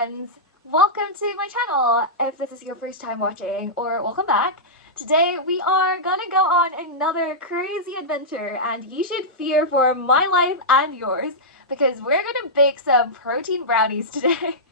friends! Welcome to my channel if this is your first time watching, or welcome back. Today we are gonna go on another crazy adventure, and you should fear for my life and yours because we're gonna bake some protein brownies today.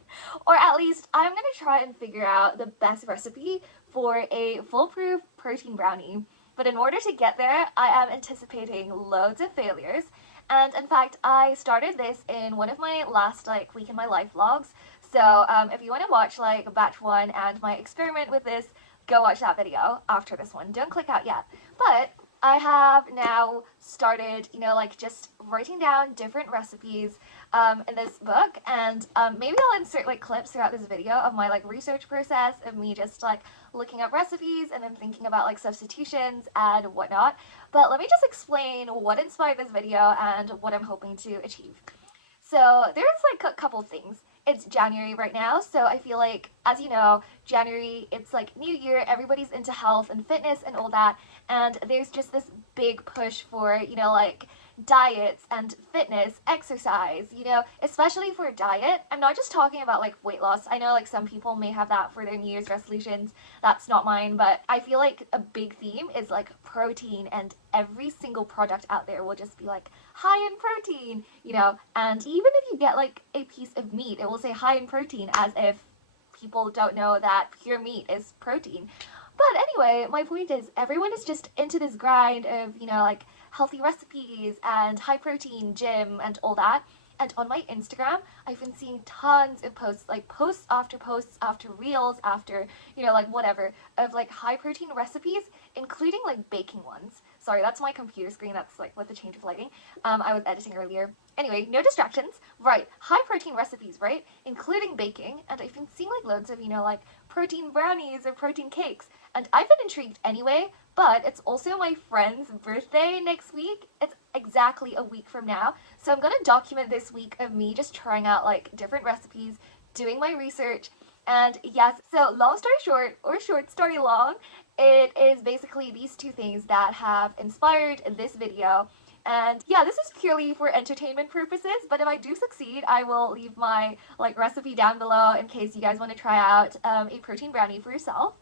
Or at least I'm gonna try and figure out the best recipe for a foolproof protein brownie. But in order to get there, I am anticipating loads of failures. And in fact, I started this in one of my last week in my life vlogs. So if you want to watch batch 1 and my experiment with this, go watch that video after this one. Don't click out yet. But I have now started, just writing down different recipes in this book, and maybe I'll insert clips throughout this video of my research process of me just looking up recipes and then thinking about substitutions and whatnot. But let me just explain what inspired this video and what I'm hoping to achieve. So there's a couple things. It's January right now, so I feel as you know, January, it's New Year, everybody's into health and fitness and all that, and there's just this big push for, diets and fitness, exercise, especially for diet. I'm not just talking about weight loss. I know some people may have that for their New Year's resolutions. That's not mine, but I feel a big theme is protein, and every single product out there will just be high in protein, and even if you get a piece of meat, it will say high in protein, as if people don't know that pure meat is protein. But anyway, my point is everyone is just into this grind of, healthy recipes and high protein gym and all that. And on my Instagram, I've been seeing tons of posts, posts after reels after, whatever, of high protein recipes, including baking ones. Sorry, that's my computer screen. That's with the change of lighting. I was editing earlier. Anyway, no distractions. Right, high protein recipes, right? Including baking. And I've been seeing loads of, protein brownies or protein cakes. And I've been intrigued anyway, but it's also my friend's birthday next week. It's exactly a week from now. So I'm gonna document this week of me just trying out different recipes, doing my research. And yes, so long story short, or short story long, it is basically these two things that have inspired this video. And yeah, this is purely for entertainment purposes, but if I do succeed, I will leave my recipe down below in case you guys want to try out a protein brownie for yourself.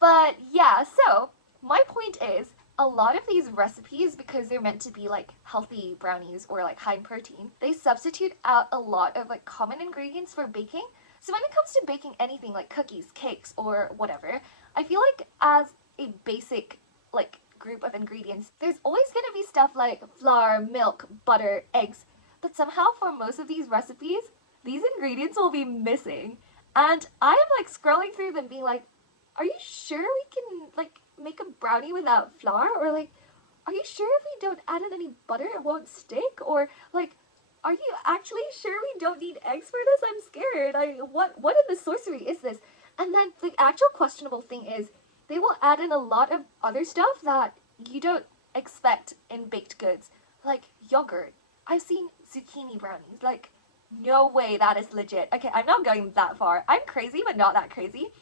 But yeah, so my point is, a lot of these recipes, because they're meant to be healthy brownies or high in protein, they substitute out a lot of common ingredients for baking. So when it comes to baking anything like cookies, cakes, or whatever, I feel as a basic group of ingredients, there's always going to be stuff like flour, milk, butter, eggs, but somehow for most of these recipes, these ingredients will be missing. And I am scrolling through them being are you sure we can make a brownie without flour? Or are you sure if we don't add in any butter it won't stick? Or are you actually sure we don't need eggs for this? I'm scared. What in the sorcery is this? And then the actual questionable thing is they will add in a lot of other stuff that you don't expect in baked goods, like yogurt. I've seen zucchini brownies. No way that is legit. Okay, I'm not going that far. I'm crazy, but not that crazy.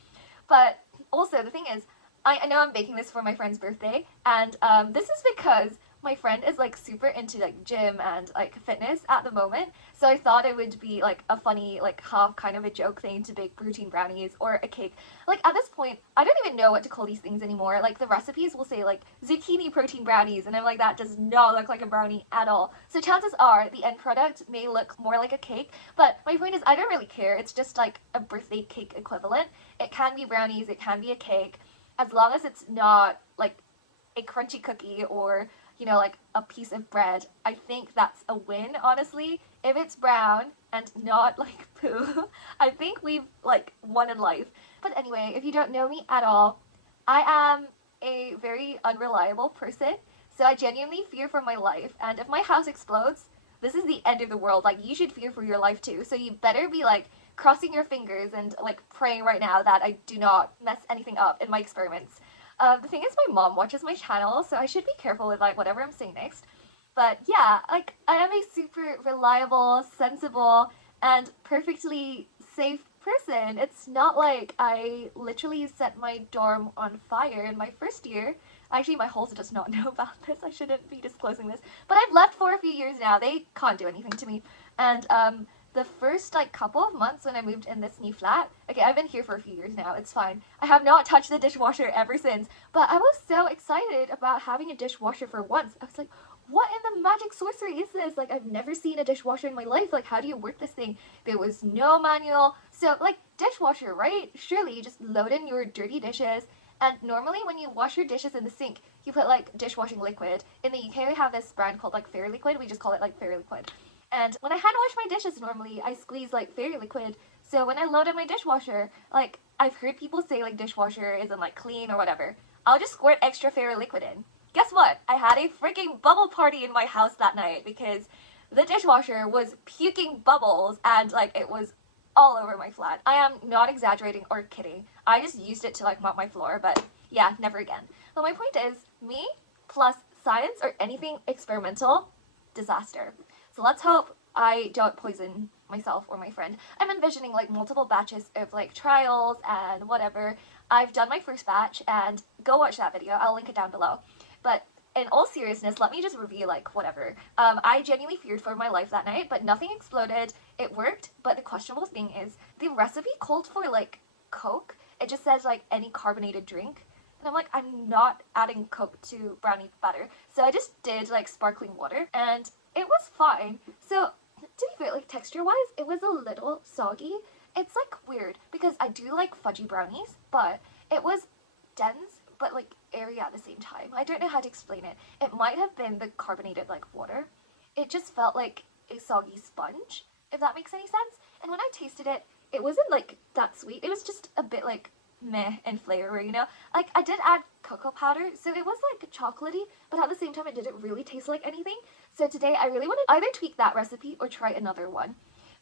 But also, the thing is, I know I'm baking this for my friend's birthday, and this is because my friend is super into gym and fitness at the moment, so I thought it would be a funny half kind of a joke thing to bake protein brownies or a cake. At this point, I don't even know what to call these things anymore. The recipes will say zucchini protein brownies, and I'm that does not look like a brownie at all. So chances are the end product may look more like a cake, but my point is I don't really care. It's just a birthday cake equivalent. It can be brownies, it can be a cake, as long as it's not a crunchy cookie or a piece of bread. I think that's a win, honestly. If it's brown and not poo, I think we've won in life. But anyway, if you don't know me at all, I am a very unreliable person, so I genuinely fear for my life, and if my house explodes, this is the end of the world. You should fear for your life too, so you better be crossing your fingers and praying right now that I do not mess anything up in my experiments. The thing is, my mom watches my channel, so I should be careful with whatever I'm saying next. But yeah, I am a super reliable, sensible, and perfectly safe person. It's not I literally set my dorm on fire in my first year. Actually, my halls does not know about this. I shouldn't be disclosing this. But I've left for a few years now. They can't do anything to me. And the first like couple of months when I moved in this new flat, okay, I've been here for a few years now, it's fine. I have not touched the dishwasher ever since, but I was so excited about having a dishwasher for once. I was like, what in the magic sorcery is this? Like, I've never seen a dishwasher in my life. Like, how do you work this thing? There was no manual. So, like, dishwasher, right? Surely you just load in your dirty dishes. And normally when you wash your dishes in the sink, you put, like, dishwashing liquid. In the UK, we have this brand called, like, Fairy Liquid. We just call it, like, Fairy Liquid. And when I hand wash my dishes normally, I squeeze, like, Fairy Liquid. So when I load in my dishwasher, like, I've heard people say, like, dishwasher isn't, like, clean or whatever. I'll just squirt extra Fairy Liquid in. Guess what? I had a freaking bubble party in my house that night because the dishwasher was puking bubbles and like it was all over my flat. I am not exaggerating or kidding. I just used it to like mop my floor, but yeah, never again. But my point is, me plus science or anything experimental, disaster. So let's hope I don't poison myself or my friend. I'm envisioning like multiple batches of like trials and whatever. I've done my first batch and go watch that video. I'll link it down below. But in all seriousness, let me just review like whatever. I genuinely feared for my life that night, but nothing exploded. It worked, but the questionable thing is the recipe called for like Coke. It just says like any carbonated drink. And I'm like, I'm not adding Coke to brownie batter. So I just did like sparkling water and it was fine. So to be fair, like texture-wise, it was a little soggy. It's like weird because I do like fudgy brownies, but it was dense but like airy at the same time. I don't know how to explain it. It might have been the carbonated like water. It just felt like a soggy sponge, if that makes any sense. And when I tasted it, it wasn't like that sweet. It was just a bit like meh in flavor, you know? Like I did add cocoa powder, so it was like chocolatey, but at the same time it didn't really taste like anything. So today I really want to either tweak that recipe or try another one.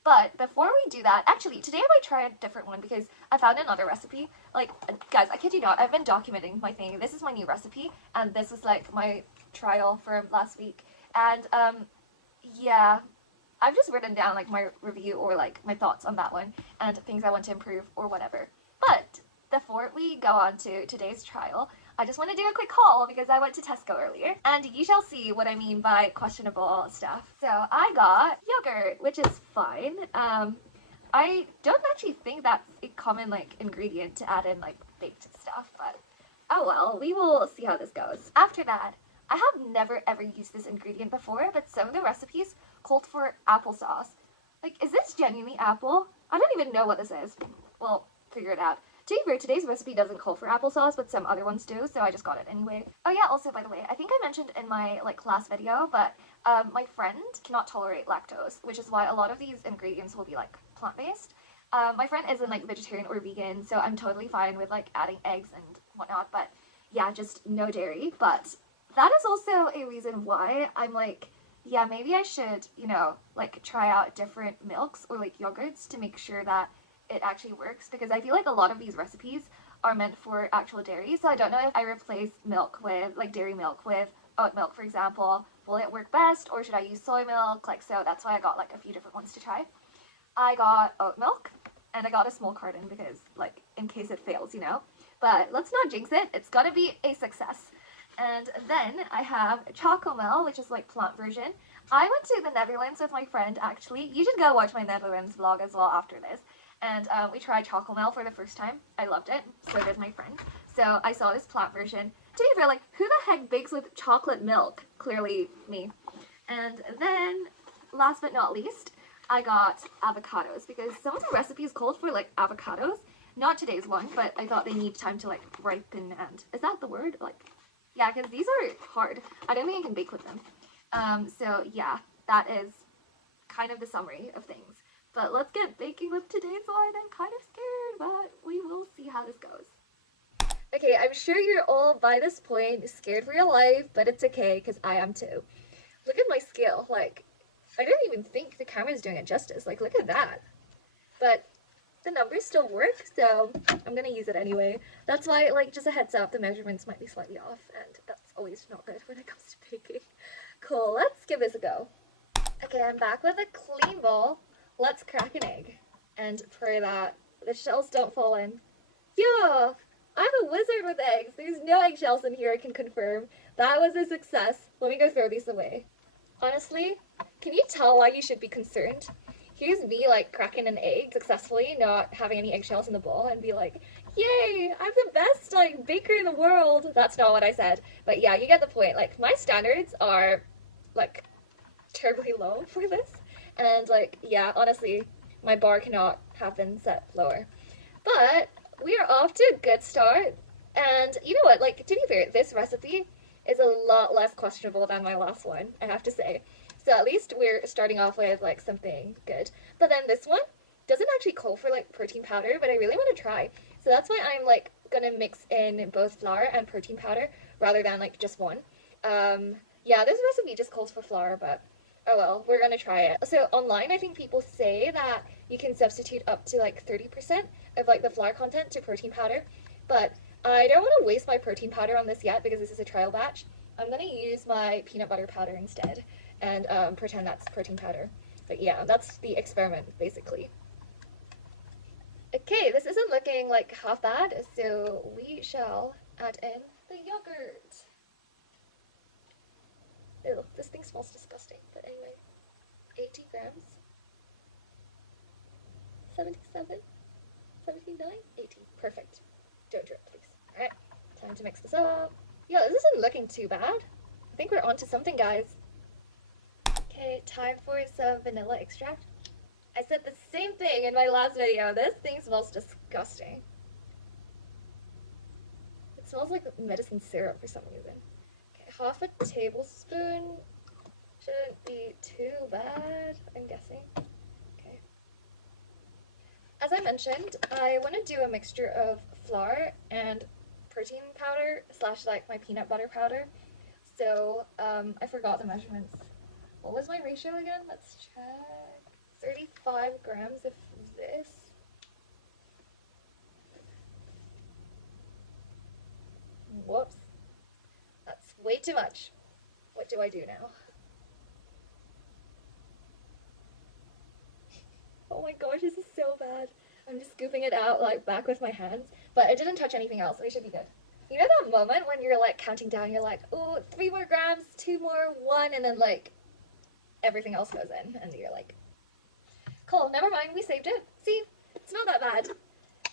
But before we do that, actually, today I might try a different one because I found another recipe. Like, guys, I kid you not, I've been documenting my thing. This is my new recipe, and this is, like, my trial from last week. And, yeah, I've just written down, like, my review or, like, my thoughts on that one and things I want to improve or whatever. But before we go on to today's trial, I just want to do a quick haul because I went to Tesco earlier and you shall see what I mean by questionable stuff. So I got yogurt, which is fine. I don't actually think that's a common like ingredient to add in like baked stuff, but oh well, we will see how this goes. After that, I have never ever used this ingredient before, but some of the recipes called for applesauce. Like, is this genuinely apple? I don't even know what this is. Well, figure it out. To be fair, today's recipe doesn't call for applesauce, but some other ones do, so I just got it anyway. Oh yeah, also by the way, I think I mentioned in my like last video, but my friend cannot tolerate lactose, which is why a lot of these ingredients will be like plant-based. My friend isn't like vegetarian or vegan, so I'm totally fine with like adding eggs and whatnot, but yeah, just no dairy. But that is also a reason why I'm like, yeah, maybe I should, you know, like try out different milks or like yogurts to make sure that it actually works, because I feel like a lot of these recipes are meant for actual dairy, so I don't know if I replace milk with, like dairy milk with oat milk, for example, will it work best, or should I use soy milk? Like, so that's why I got like a few different ones to try. I got oat milk, and I got a small carton because, like, in case it fails, you know? But let's not jinx it, it's gotta be a success. And then I have Chocomel, which is like plant version. I went to the Netherlands with my friend, actually. You should go watch my Netherlands vlog as well after this. And we tried Chocomel for the first time. I loved it. So did my friend. So I saw this plant version. To be fair, like, who the heck bakes with chocolate milk? Clearly me. And then, last but not least, I got avocados, because some of the recipes called for like avocados. Not today's one, but I thought they need time to like ripen, and is that the word? Like, yeah, because these are hard. I don't think I can bake with them. So yeah, that is kind of the summary of things. But let's get baking with today's one. I'm kind of scared, but we will see how this goes. Okay, I'm sure you're all by this point scared for your life, but it's okay, because I am too. Look at my scale. Like, I don't even think the camera's doing it justice. Like, look at that. But the numbers still work, so I'm gonna use it anyway. That's why, like, just a heads up, the measurements might be slightly off, and that's always not good when it comes to baking. Cool, let's give this a go. Okay, I'm back with a clean bowl. Let's crack an egg and pray that the shells don't fall in. Yeah, I'm a wizard with eggs. There's no eggshells in here, I can confirm. That was a success. Let me go throw these away. Honestly, can you tell why you should be concerned? here's me like cracking an egg successfully, not having any eggshells in the bowl, and be like, yay, I'm the best like baker in the world. That's not what I said, but yeah, you get the point. Like my standards are like terribly low for this, and like yeah, honestly, my bar cannot have been set lower. But we are off to a good start, and you know what, like to be fair, this recipe is a lot less questionable than my last one, I have to say. So at least we're starting off with like something good. But then this one doesn't actually call for like protein powder, but I really want to try. So that's why I'm like gonna mix in both flour and protein powder rather than like just one. Yeah, this recipe just calls for flour, but oh well, we're gonna try it. So online, I think people say that you can substitute up to like 30% of like the flour content to protein powder, but I don't want to waste my protein powder on this yet because this is a trial batch. I'm gonna use my peanut butter powder instead and pretend that's protein powder. But yeah, that's the experiment basically. Okay, this isn't looking like half bad, so we shall add in the yogurt. Ew, this thing smells disgusting, but anyway. 80 grams. 77, 79, 80. Perfect. Don't drip, please. Alright, time to mix this up. Yo, this isn't looking too bad. I think we're onto something, guys. Okay, time for some vanilla extract. I said the same thing in my last video. This thing smells disgusting. It smells like medicine syrup for some reason. Okay, half a tablespoon. Shouldn't be too bad, I'm guessing. Okay. As I mentioned, I want to do a mixture of flour and protein powder slash like my peanut butter powder. So I forgot the measurements. What was my ratio again? Let's check. 35 grams of this. Whoops. That's way too much. What do I do now? Oh my gosh, this is so bad. I'm just scooping it out like back with my hands, but it didn't touch anything else, so we should be good. You know that moment when you're like counting down, you're like, oh, 3 more grams, 2 more, 1, and then like everything else goes in, and you're like, cool, never mind, we saved it. See, it's not that bad.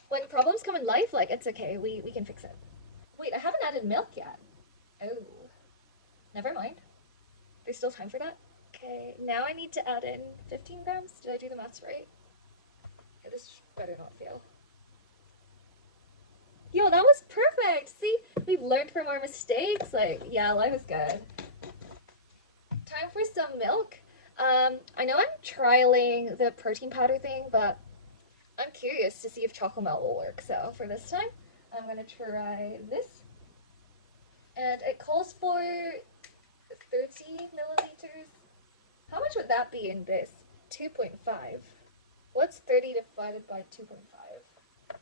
When problems come in life, like, it's okay, we can fix it. Wait, I haven't added milk yet. Oh, never mind. There's still time for that. Okay, now I need to add in 15 grams. Did I do the maths right? Okay, this better not fail. Yo, that was perfect! See, we've learned from our mistakes. Like, yeah, life is good. Time for some milk. I know I'm trialing the protein powder thing, but I'm curious to see if chocolate melt will work. So for this time, I'm gonna try this. And it calls for 30 milliliters. How much would that be in this? 2.5. What's 30 divided by 2.5?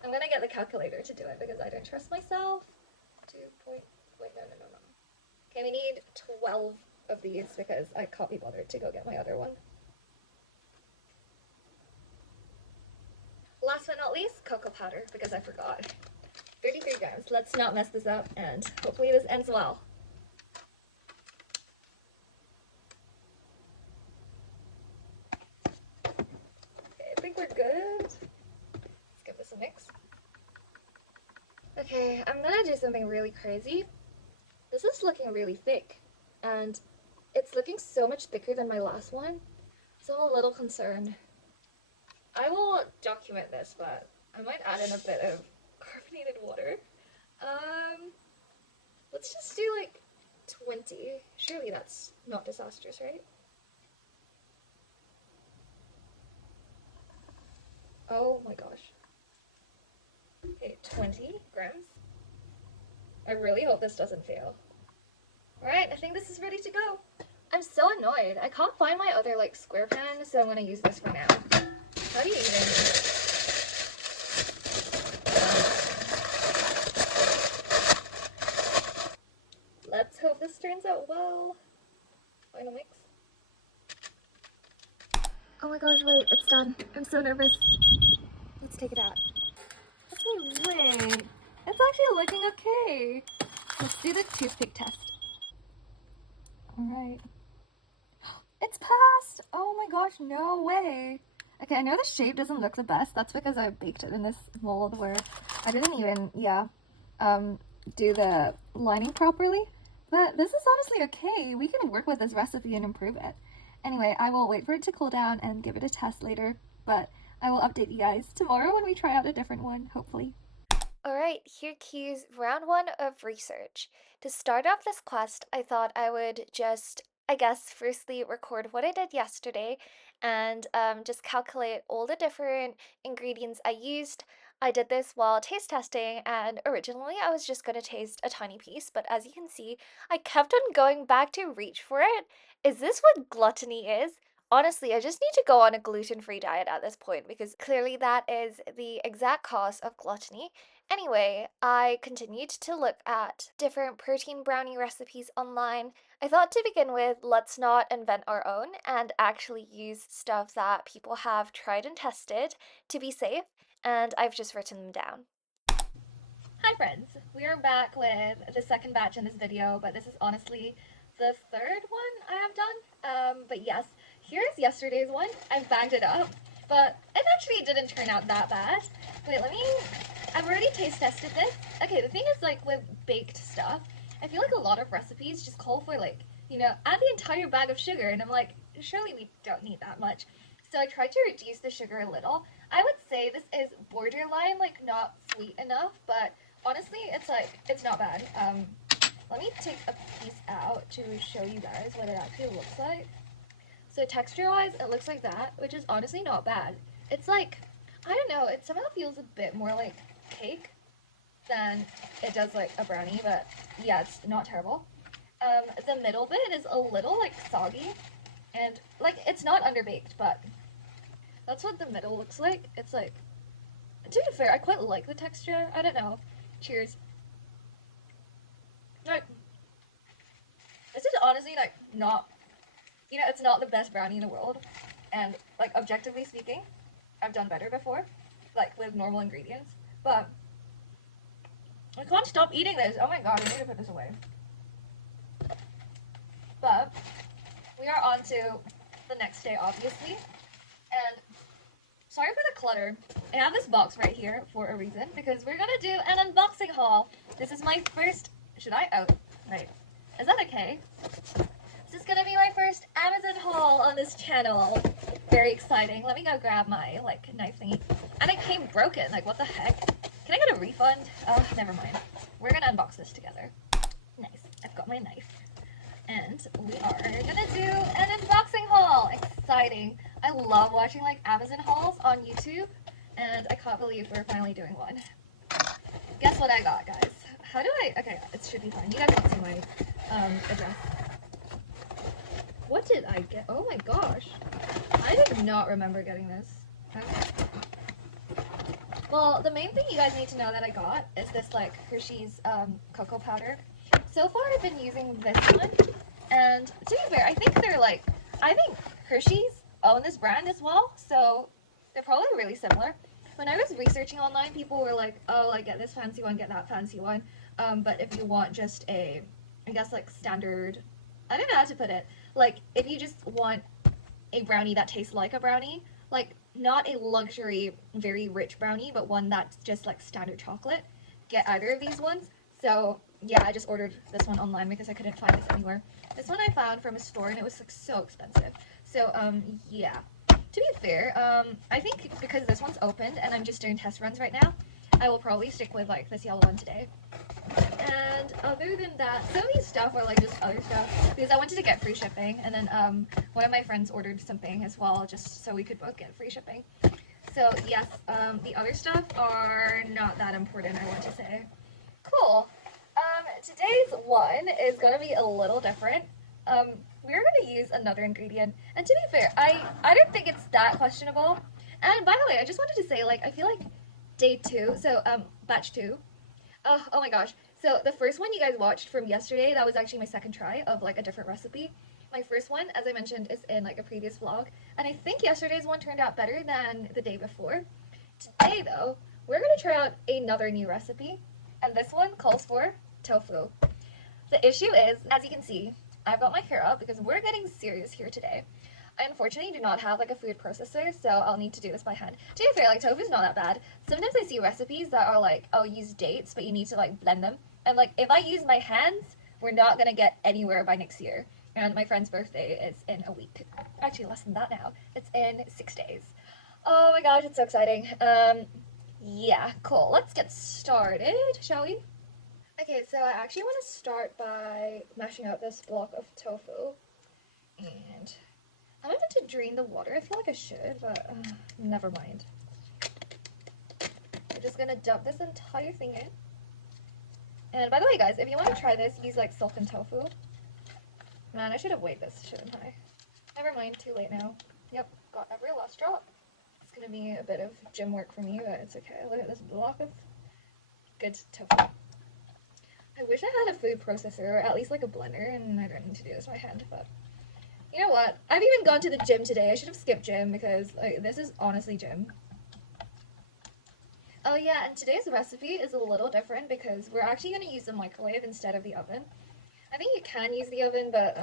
I'm gonna get the calculator to do it because I don't trust myself. Wait, no. Okay, we need 12 of these because I can't be bothered to go get my other one. Last but not least, cocoa powder because I forgot. 33 grams. Let's not mess this up and hopefully this ends well. Okay, I think we're good. Let's give this a mix. Okay, I'm gonna do something really crazy. This is looking really thick and it's looking so much thicker than my last one, so I'm a little concerned. I will document this, but I might add in a bit of carbonated water. Let's just do like 20. Surely that's not disastrous, right? Oh my gosh. Okay, 20 grams. I really hope this doesn't fail. Alright, I think this is ready to go. I'm so annoyed. I can't find my other like square pan, so I'm gonna use this for now. How do you even... Let's hope this turns out well. Final mix. Oh my gosh, wait, it's done. I'm so nervous. Let's take it out. Okay, wait. It's actually looking okay. Let's do the toothpick test. Alright. It's passed! Oh my gosh, no way. Okay, I know the shape doesn't look the best. That's because I baked it in this mold where I didn't even, do the lining properly. But this is honestly okay. We can work with this recipe and improve it. Anyway, I will wait for it to cool down and give it a test later. But I will update you guys tomorrow when we try out a different one, hopefully. Alright, here cues round one of research. To start off this quest, I thought I would just, firstly record what I did yesterday and just calculate all the different ingredients I used. I did this while taste testing, and originally I was just going to taste a tiny piece, but as you can see, I kept on going back to reach for it. Is this what gluttony is? Honestly, I just need to go on a gluten-free diet at this point because clearly that is the exact cause of gluttony. Anyway, I continued to look at different protein brownie recipes online. I thought to begin with, let's not invent our own and actually use stuff that people have tried and tested to be safe, and I've just written them down. Hi friends, we are back with the second batch in this video, but this is honestly the third one I have done. But yes, here's yesterday's one. I bagged it up, but it actually didn't turn out that bad. Wait, I've already taste tested this. Okay, the thing is, like, with baked stuff, I feel like a lot of recipes just call for, like, add the entire bag of sugar, and I'm like, surely we don't need that much. So I tried to reduce the sugar a little. I would say this is borderline, like, not sweet enough, but honestly, it's not bad. Let me take a piece out to show you guys what it actually looks like. So texture-wise, it looks like that, which is honestly not bad. It's like, I don't know, it somehow feels a bit more like cake than it does like a brownie, but yeah, it's not terrible. The middle bit is a little like soggy, and like it's not underbaked, but that's what the middle looks like. It's like, to be fair, I quite like the texture. I don't know. Cheers. Like, this is honestly like not, it's not the best brownie in the world, and like objectively speaking, I've done better before, like with normal ingredients, but I can't stop eating this. Oh my god, I need to put this away. But we are on to the next day, obviously, and sorry for the clutter. I have this box right here for a reason, because we're gonna do an unboxing haul. This is my first, wait, is that okay? This is gonna be my first Amazon haul on this channel. Very exciting. Let me go grab my, like, knife thingy. And it came broken, like, what the heck? Can I get a refund? Oh, never mind. We're gonna unbox this together. Nice, I've got my knife. And we are gonna do an unboxing haul. Exciting. I love watching, like, Amazon hauls on YouTube, and I can't believe we're finally doing one. Guess what I got, guys? Okay, it should be fine. You guys don't see my, address. What did I get? Oh my gosh. I did not remember getting this. Okay. Well, the main thing you guys need to know that I got is this, like, Hershey's cocoa powder. So far, I've been using this one, and to be fair, I think Hershey's own this brand as well, so they're probably really similar. When I was researching online, people were like, oh, like, get this fancy one, get that fancy one, but if you want just a, I guess, like, standard, I don't know how to put it, like, if you just want a brownie that tastes like a brownie, like, not a luxury, very rich brownie, but one that's just, like, standard chocolate, get either of these ones. So, yeah, I just ordered this one online because I couldn't find this anywhere. This one I found from a store, and it was, like, so expensive. So, yeah. To be fair, I think because this one's opened and I'm just doing test runs right now, I will probably stick with, like, this yellow one today. And other than that, some of these stuff are, like, just other stuff, because I wanted to get free shipping, and then, one of my friends ordered something as well, just so we could both get free shipping. So, yes, the other stuff are not that important, I want to say. Cool. Today's one is gonna be a little different. We're gonna use another ingredient, and to be fair, I don't think it's that questionable. And by the way, I just wanted to say, like, I feel like day 2, so, batch 2, oh my gosh. So the first one you guys watched from yesterday, that was actually my second try of, like, a different recipe. My first one, as I mentioned, is in, like, a previous vlog, and I think yesterday's one turned out better than the day before. Today, though, we're gonna try out another new recipe, and this one calls for tofu. The issue is, as you can see, I've got my hair up because we're getting serious here today. I unfortunately do not have like a food processor, so I'll need to do this by hand. To be fair, like tofu's not that bad. Sometimes I see recipes that are like, oh, use dates, but you need to like blend them. And like, if I use my hands, we're not gonna get anywhere by next year. And my friend's birthday is in a week. Actually, less than that now. It's in 6 days. Oh my gosh, it's so exciting. Yeah, cool. Let's get started, shall we? Okay, so I actually want to start by mashing out this block of tofu. And I'm not meant to drain the water. I feel like I should, but never mind. I'm just gonna dump this entire thing in. And by the way, guys, if you want to try this, use like silken tofu. Man, I should have weighed this, shouldn't I? Never mind, too late now. Yep, got every last drop. It's gonna be a bit of gym work for me, but it's okay. Look at this block of good tofu. I wish I had a food processor, or at least like a blender, and I don't need to do this by hand, but you know what? I've even gone to the gym today. I should have skipped gym because like, this is honestly gym. Oh yeah, and today's recipe is a little different because we're actually going to use the microwave instead of the oven. I think you can use the oven, but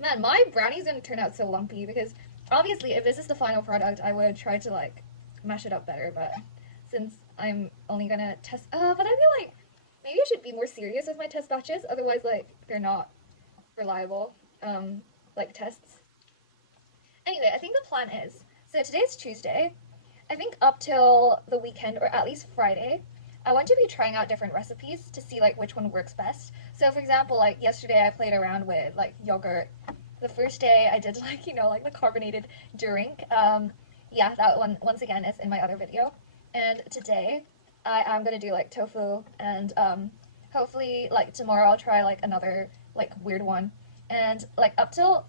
man, my brownie's going to turn out so lumpy because obviously if this is the final product, I would try to like mash it up better, but since I'm only going to test, but I feel like maybe I should be more serious with my test batches, otherwise like they're not reliable. Like tests. Anyway, I think the plan is, so today's Tuesday, I think up till the weekend, or at least Friday, I want to be trying out different recipes to see like which one works best. So for example, like yesterday I played around with like yogurt. The first day I did like, you know, like the carbonated drink. Yeah, that one, once again, is in my other video. And today, I'm gonna do like tofu, and hopefully like tomorrow I'll try like another like weird one. And like up till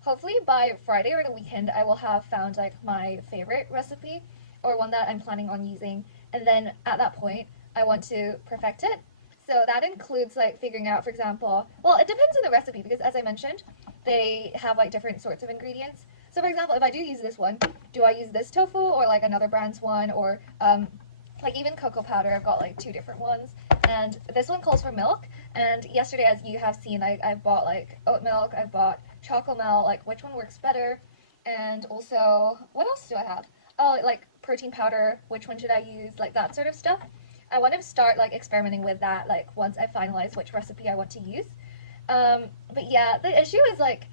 hopefully by Friday or the weekend, I will have found like my favorite recipe or one that I'm planning on using. And then at that point, I want to perfect it. So that includes like figuring out, for example, well, it depends on the recipe because as I mentioned, they have like different sorts of ingredients. So for example, if I do use this one, do I use this tofu or like another brand's one, or like even cocoa powder? I've got like 2 different ones. And this one calls for milk. And yesterday, as you have seen, I bought like oat milk, I bought chocolate milk, like which one works better. And also, what else do I have? Oh, like protein powder, which one should I use? Like that sort of stuff. I want to start like experimenting with that, like once I finalize which recipe I want to use. But yeah, the issue is like,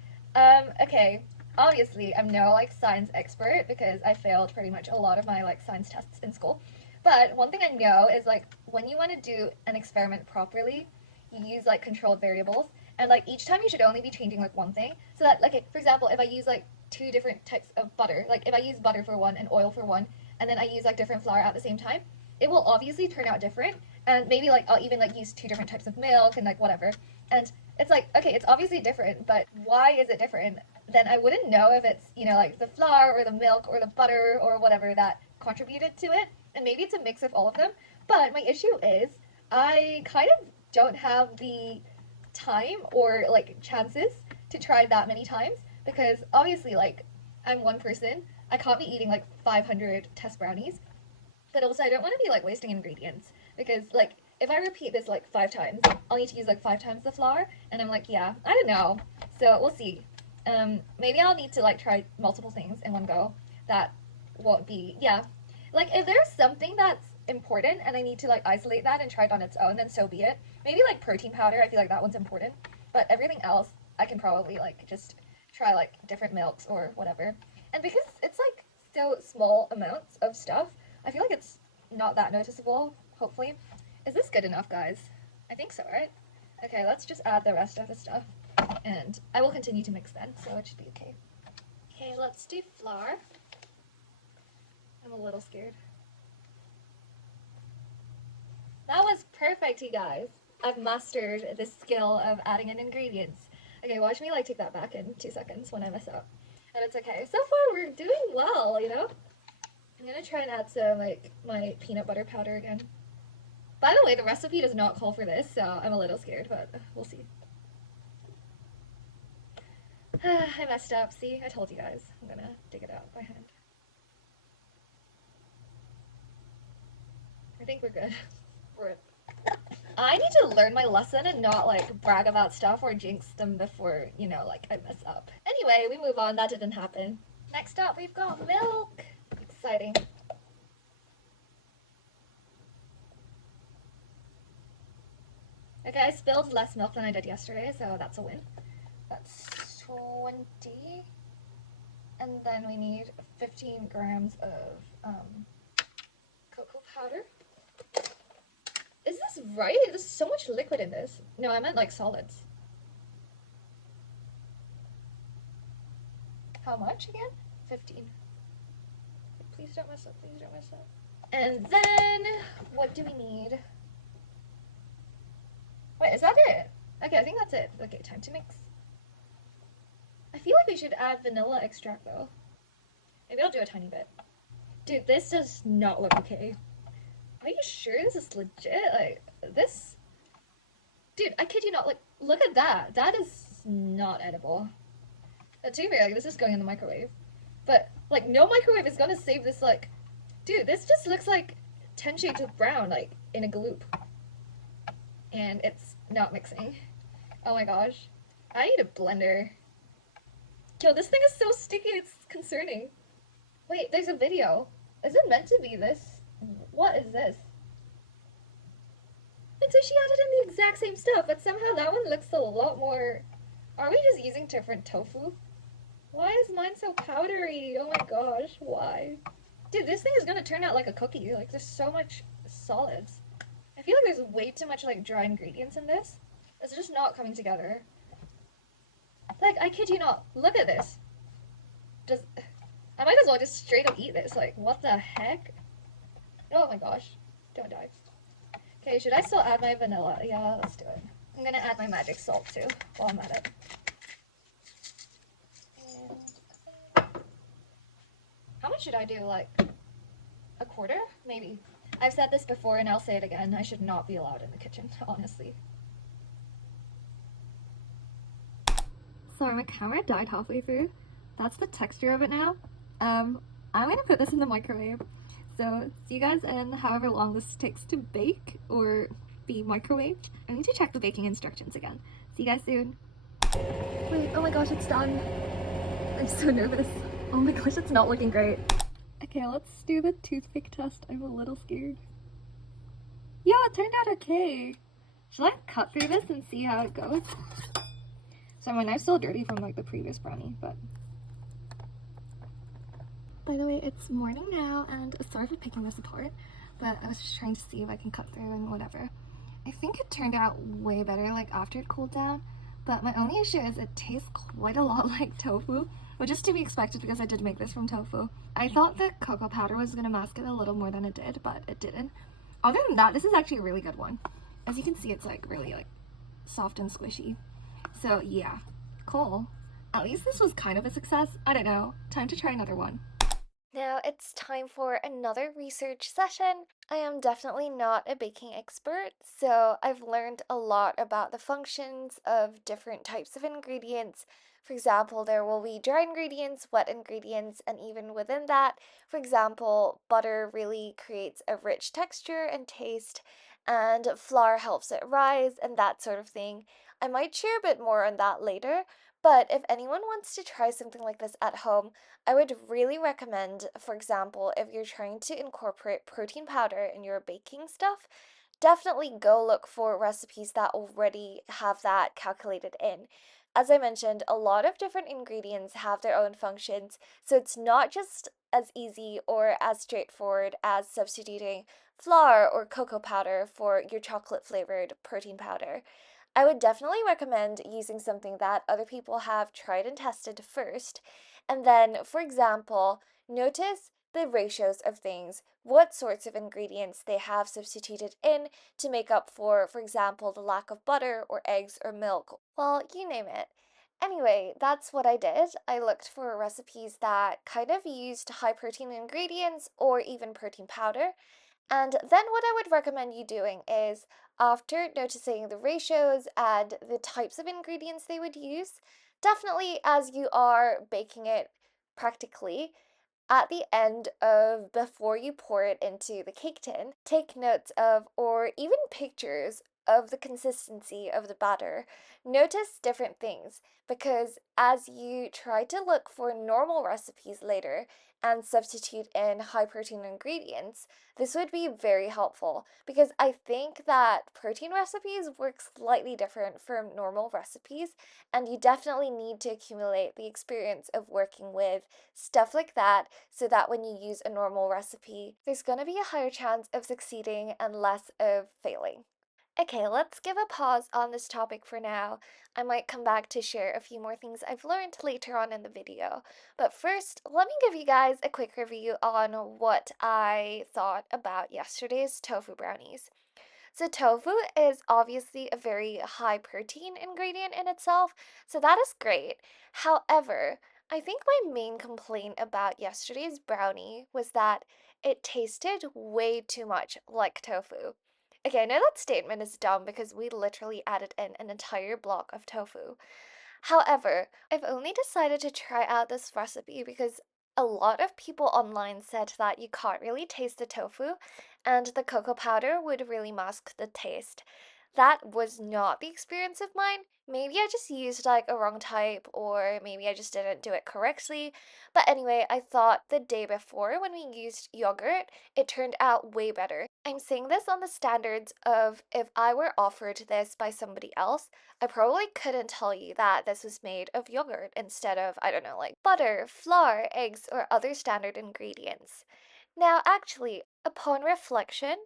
okay, obviously I'm no like science expert because I failed pretty much a lot of my like science tests in school. But one thing I know is like when you want to do an experiment properly, you use like controlled variables, and like each time you should only be changing like one thing. So that like for example, if I use like 2 different types of butter, like if I use butter for one and oil for one, and then I use like different flour at the same time, it will obviously turn out different. And maybe like I'll even like use 2 different types of milk and like whatever. And it's like, okay, it's obviously different, but why is it different? Then I wouldn't know if it's, you know, like the flour or the milk or the butter or whatever that contributed to it. And maybe it's a mix of all of them. But my issue is I kind of don't have the time or like chances to try that many times because obviously like I'm one person. I can't be eating like 500 test brownies. But also I don't want to be like wasting ingredients because like if I repeat this like 5 times, I'll need to use like 5 times the flour, and I'm like, yeah, I don't know. So we'll see. Maybe I'll need to like try multiple things in one go. That won't be, yeah. Like if there's something that's important and I need to like isolate that and try it on its own, then so be it. Maybe like protein powder, I feel like that one's important. But everything else, I can probably like just try like different milks or whatever. And because it's like so small amounts of stuff, I feel like it's not that noticeable, hopefully. Is this good enough, guys? I think so, right? Okay, let's just add the rest of the stuff. And I will continue to mix then, so it should be okay. Okay, let's do flour. I'm a little scared. That was perfect, you guys. I've mastered the skill of adding in ingredients. Okay, watch me like take that back in 2 seconds when I mess up. And it's okay. So far, we're doing well, you know? I'm gonna try and add some, like, my peanut butter powder again. By the way, the recipe does not call for this, so I'm a little scared, but we'll see. I messed up. See? I told you guys. I'm gonna dig it out by hand. I think we're good. I need to learn my lesson and not like brag about stuff or jinx them before, you know, like I mess up. Anyway, we move on. That didn't happen. Next up, we've got milk. Exciting. Okay, I spilled less milk than I did yesterday, so that's a win. That's 20. And then we need 15 grams of cocoa powder. Is this right? There's so much liquid in this. No, I meant like solids. How much again? 15. Please don't mess up, please don't mess up. And then, what do we need? Wait, is that it? Okay, I think that's it. Okay, time to mix. I feel like we should add vanilla extract though. Maybe I'll do a tiny bit. Dude, this does not look okay. Are you sure this is legit? Like, this... Dude, I kid you not, like, look at that. That is not edible. To be fair, like, this is going in the microwave. But, like, no microwave is gonna save this, like... Dude, this just looks like 10 shades of brown, like, in a gloop. And it's not mixing. Oh my gosh. I need a blender. Yo, this thing is so sticky, it's concerning. Wait, there's a video. Is it meant to be this? What is this? And so she added in the exact same stuff, but somehow that one looks a lot more... Are we just using different tofu? Why is mine so powdery? Oh my gosh, why? Dude, this thing is gonna turn out like a cookie. Like, there's so much solids. I feel like there's way too much, like, dry ingredients in this. It's just not coming together. Like, I kid you not. Look at this. I might as well just straight up eat this. Like, what the heck? Oh my gosh. Don't die. Okay, should I still add my vanilla? Yeah, let's do it. I'm gonna add my magic salt too while I'm at it. And how much should I do? Like, a quarter? Maybe. I've said this before and I'll say it again. I should not be allowed in the kitchen, honestly. Sorry, my camera died halfway through. That's the texture of it now. I'm gonna put this in the microwave. So, see you guys in however long this takes to bake or be microwaved. I need to check the baking instructions again. See you guys soon. Wait, oh my gosh, it's done. I'm so nervous. Oh my gosh, it's not looking great. Okay, let's do the toothpick test. I'm a little scared. Yeah, it turned out okay. Should I cut through this and see how it goes? So my knife's still dirty from like the previous brownie, but... By the way, it's morning now, and sorry for picking this apart, but I was just trying to see if I can cut through and whatever. I think it turned out way better like after it cooled down, but my only issue is it tastes quite a lot like tofu, which is to be expected because I did make this from tofu. I thought the cocoa powder was going to mask it a little more than it did, but it didn't. Other than that, this is actually a really good one. As you can see, it's like really like soft and squishy. So yeah, cool. At least this was kind of a success. I don't know. Time to try another one. Now it's time for another research session. I am definitely not a baking expert, so I've learned a lot about the functions of different types of ingredients. For example, there will be dry ingredients, wet ingredients, and even within that, for example, butter really creates a rich texture and taste, and flour helps it rise, and that sort of thing. I might share a bit more on that later, but if anyone wants to try something like this at home, I would really recommend, for example, if you're trying to incorporate protein powder in your baking stuff, definitely go look for recipes that already have that calculated in. As I mentioned, a lot of different ingredients have their own functions, so it's not just as easy or as straightforward as substituting flour or cocoa powder for your chocolate flavored protein powder. I would definitely recommend using something that other people have tried and tested first. And then, for example, notice the ratios of things, what sorts of ingredients they have substituted in to make up for example, the lack of butter or eggs or milk. Well, you name it. Anyway, that's what I did. I looked for recipes that kind of used high protein ingredients or even protein powder. And then what I would recommend you doing is, after noticing the ratios and the types of ingredients they would use, definitely as you are baking it practically, at the end of before you pour it into the cake tin, take notes of or even pictures of the consistency of the batter, notice different things because as you try to look for normal recipes later and substitute in high protein ingredients, this would be very helpful because I think that protein recipes work slightly different from normal recipes, and you definitely need to accumulate the experience of working with stuff like that so that when you use a normal recipe, there's going to be a higher chance of succeeding and less of failing. Okay, let's give a pause on this topic for now. I might come back to share a few more things I've learned later on in the video. But first, let me give you guys a quick review on what I thought about yesterday's tofu brownies. So tofu is obviously a very high protein ingredient in itself, so that is great. However, I think my main complaint about yesterday's brownie was that it tasted way too much like tofu. Okay, I know that statement is dumb because we literally added in an entire block of tofu. However, I've only decided to try out this recipe because a lot of people online said that you can't really taste the tofu and the cocoa powder would really mask the taste. That was not the experience of mine. Maybe I just used like a wrong type or maybe I just didn't do it correctly. But anyway, I thought the day before when we used yogurt, it turned out way better. I'm saying this on the standards of if I were offered this by somebody else, I probably couldn't tell you that this was made of yogurt instead of, I don't know, like butter, flour, eggs, or other standard ingredients. Now, actually, upon reflection,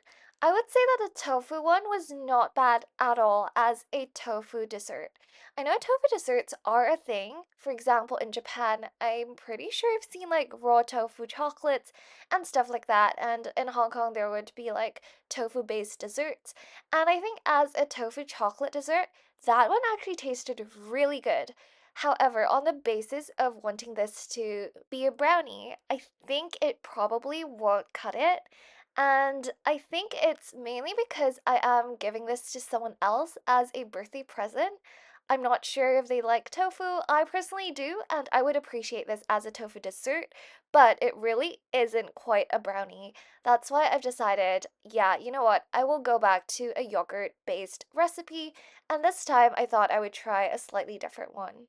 I would say that the tofu one was not bad at all as a tofu dessert. I know tofu desserts are a thing. For example, in Japan, I'm pretty sure I've seen like raw tofu chocolates and stuff like that. And in Hong Kong, there would be like tofu based desserts. And I think as a tofu chocolate dessert, that one actually tasted really good. However, on the basis of wanting this to be a brownie, I think it probably won't cut it. And I think it's mainly because I am giving this to someone else as a birthday present. I'm not sure if they like tofu. I personally do, and I would appreciate this as a tofu dessert, but it really isn't quite a brownie. That's why I've decided, yeah, you know what? I will go back to a yogurt based recipe, and this time I thought I would try a slightly different one.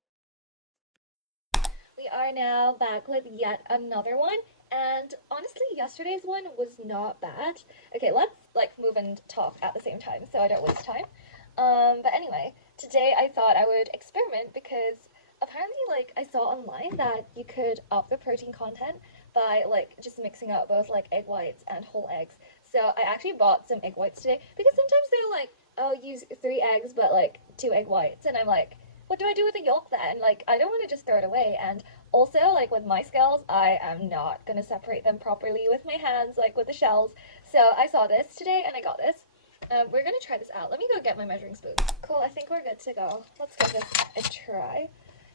We are now back with yet another one, and honestly, yesterday's one was not bad. Okay, let's like move and talk at the same time so I don't waste time. But anyway, today I thought I would experiment because apparently, like, I saw online that you could up the protein content by like just mixing up both like egg whites and whole eggs. So I actually bought some egg whites today because sometimes they're like, oh, use 3 eggs but like 2 egg whites, and I'm like, what do I do with the yolk then? Like, I don't want to just throw it away. And also, like with my scalls, I am not gonna separate them properly with my hands, like with the shells. So I saw this today and I got this. We're gonna try this out. Let me go get my measuring spoon. Cool, I think we're good to go. Let's give this a try.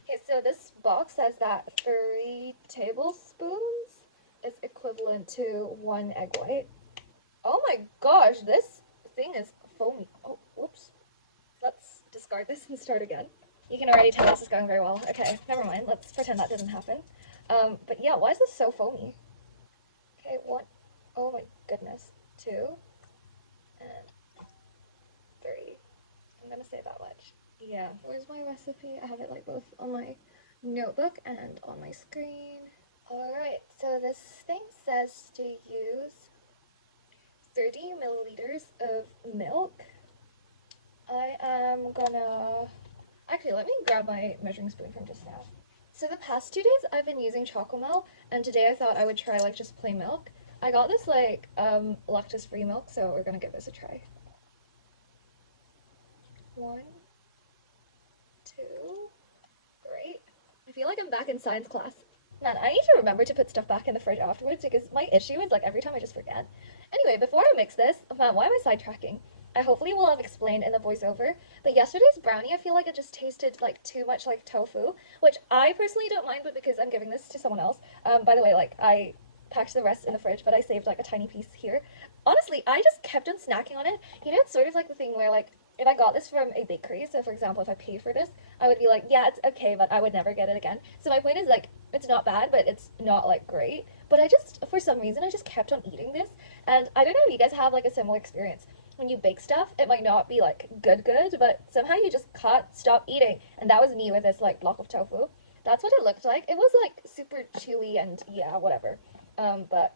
Okay, so this box says that 3 tablespoons is equivalent to 1 egg white. Oh my gosh, this thing is foamy. Oh, whoops. Let's discard this and start again. You can already tell this is going very well. Okay, never mind. Let's pretend that didn't happen. But yeah, why is this so foamy? Okay, 1. Oh my goodness. 2. And 3. I'm gonna say that much. Yeah. Where's my recipe? I have it like both on my notebook and on my screen. Alright, so this thing says to use 30 milliliters of milk. I am gonna... Actually, let me grab my measuring spoon from just now. So the past 2 days I've been using Chocomel, and today I thought I would try like just plain milk. I got this like lactose-free milk, so we're gonna give this a try. 1, 2, great. I feel like I'm back in science class. Man, I need to remember to put stuff back in the fridge afterwards because my issue is like every time I just forget. Anyway, before I mix this, man, why am I sidetracking? I hopefully will have explained in the voiceover, but yesterday's brownie, I feel like it just tasted like too much like tofu, which I personally don't mind, but because I'm giving this to someone else. By the way, like I packed the rest in the fridge, but I saved like a tiny piece here. Honestly, I just kept on snacking on it. You know, it's sort of like the thing where like if I got this from a bakery, so for example, if I paid for this, I would be like, yeah, it's okay, but I would never get it again. So my point is like, it's not bad, but it's not like great. But I just, for some reason, I just kept on eating this, and I don't know if you guys have like a similar experience. when you bake stuff, it might not be like good, but somehow you just can't stop eating. And that was me with this like block of tofu. That's what it looked like. It was like super chewy and yeah, whatever. But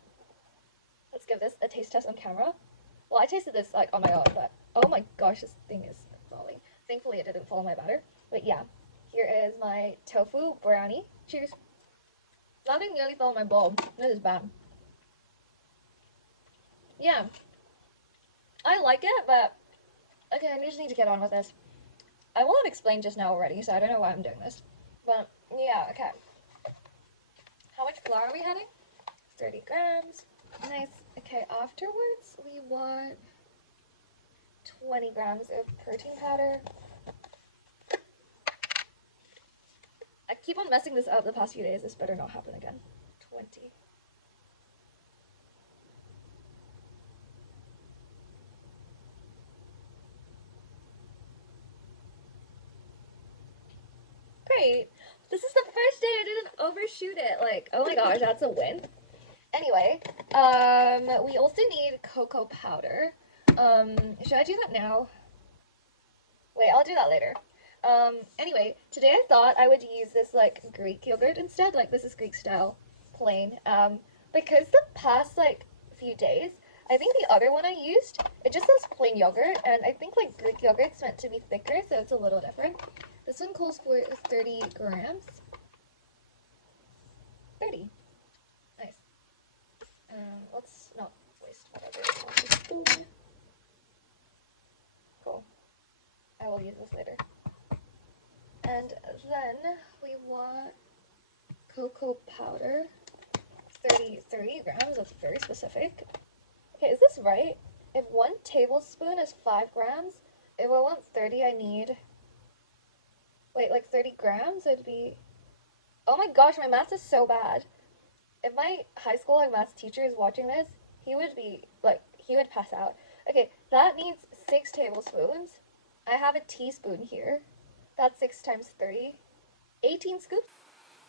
let's give this a taste test on camera. Well, I tasted this like on my own, but oh my gosh, this thing is falling. Thankfully, it didn't fall in my batter. But yeah, here is my tofu brownie. Cheers. Nothing nearly fell in my bowl. This is bad. Yeah, I like it, but okay, I just need to get on with this. I will have explained just now already, so I don't know why I'm doing this. But yeah, okay. How much flour are we having? 30 grams. Nice. Okay, afterwards we want 20 grams of protein powder. I keep on messing this up the past few days. This better not happen again. 20. Great. This is the first day I didn't overshoot it. Like, oh my gosh, that's a win. Anyway, we also need cocoa powder. Should I do that now? Wait, I'll do that later. Anyway, today I thought I would use this, like, Greek yogurt instead. Like, this is Greek style, plain. Because the past, like, few days, I think the other one I used, it just says plain yogurt, and I think, like, Greek yogurt's meant to be thicker, so it's a little different. This one calls for 30 grams. 30. Nice. Let's not waste whatever. Cool. I will use this later. And then we want cocoa powder. 30 grams, that's very specific. Okay, is this right? If 1 tablespoon is 5 grams, if I want 30, I need... Wait, like 30 grams? It'd be... Oh my gosh, my math is so bad. If my high school like math teacher is watching this, he would be, like, he would pass out. Okay, that needs 6 tablespoons. I have a teaspoon here. That's 6 times 30. 18 scoops.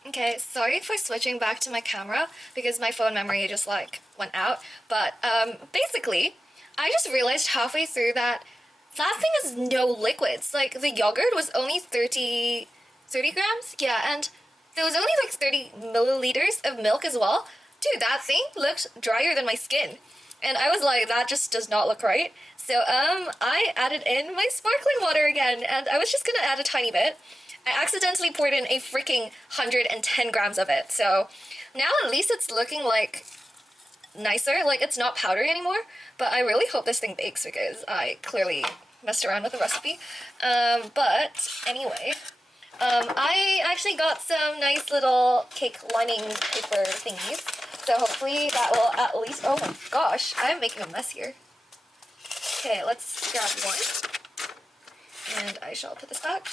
Okay, sorry for switching back to my camera because my phone memory just like went out. But basically, I just realized halfway through that that thing has no liquids. Like the yogurt was only 30 grams? Yeah, and there was only like 30 milliliters of milk as well. Dude, that thing looked drier than my skin. And I was like, that just does not look right. So I added in my sparkling water again, and I was just gonna add a tiny bit. I accidentally poured in a freaking 110 grams of it. So now at least it's looking like nicer. Like it's not powdery anymore. But I really hope this thing bakes because I clearly messed around with the recipe. But anyway, I actually got some nice little cake lining paper thingies. So hopefully that will at least, oh my gosh, I'm making a mess here. Okay, let's grab one. And I shall put this back.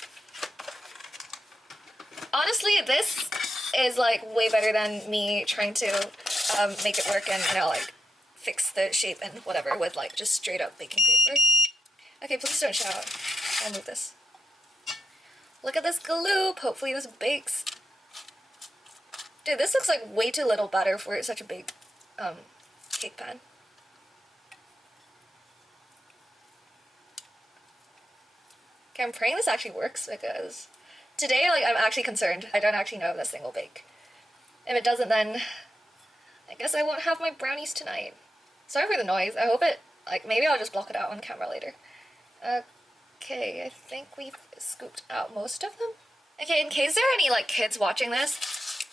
Honestly, this is like way better than me trying to make it work and, you know, like fix the shape and whatever with like just straight up baking paper. Okay, please don't shout. I'll move this. Look at this gloop. Hopefully this bakes. Dude, this looks like way too little batter for such a big cake pan. Okay, I'm praying this actually works because today, like, I'm actually concerned. I don't actually know if this thing will bake. If it doesn't, then I guess I won't have my brownies tonight. Sorry for the noise. I hope it, like, maybe I'll just block it out on camera later. Okay, I think we've scooped out most of them. Okay, in case there are any, like, kids watching this,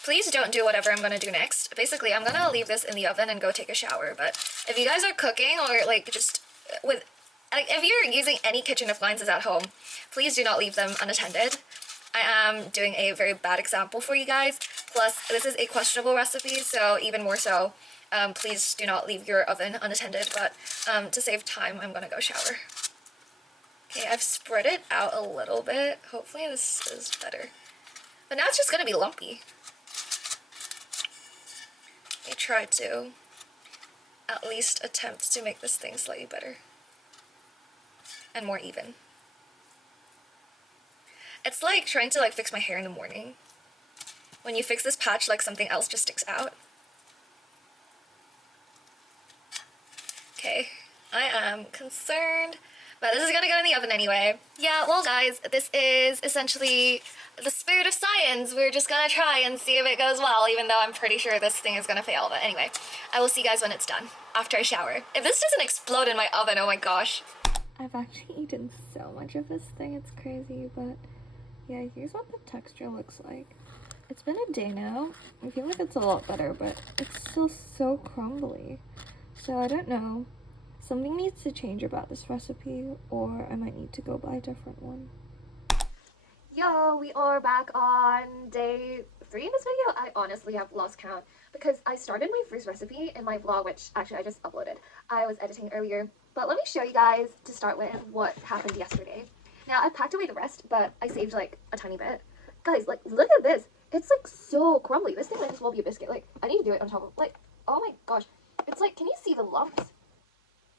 please don't do whatever I'm gonna do next. Basically, I'm gonna leave this in the oven and go take a shower, but if you guys are cooking or, like, just with, like, if you're using any kitchen appliances at home, please do not leave them unattended. I am doing a very bad example for you guys. Plus, this is a questionable recipe, so even more so, please do not leave your oven unattended, but to save time, I'm gonna go shower. Okay, I've spread it out a little bit. Hopefully this is better. But now it's just gonna be lumpy. I tried to at least attempt to make this thing slightly better and more even. It's like trying to like fix my hair in the morning. When you fix this patch, like something else just sticks out. Okay, I am concerned, but this is gonna go in the oven anyway. Yeah, well guys, this is essentially the spirit of science. We're just gonna try and see if it goes well, even though I'm pretty sure this thing is gonna fail. But anyway, I will see you guys when it's done, after I shower. If this doesn't explode in my oven, oh my gosh. I've actually eaten so much of this thing, it's crazy, but yeah, here's what the texture looks like. It's been a day now. I feel like it's a lot better, but it's still so crumbly. So I don't know. Something needs to change about this recipe, or I might need to go buy a different one. Yo, we are back on day 3 in this video. I honestly have lost count because I started my first recipe in my vlog, which actually I just uploaded. I was editing earlier, but let me show you guys to start with what happened yesterday. Now, I packed away the rest, but I saved like a tiny bit. Guys, like, look at this. It's like so crumbly. This thing might as well be a biscuit. Like, I need to do it on top of, like, oh my gosh. It's like, can you see the lumps?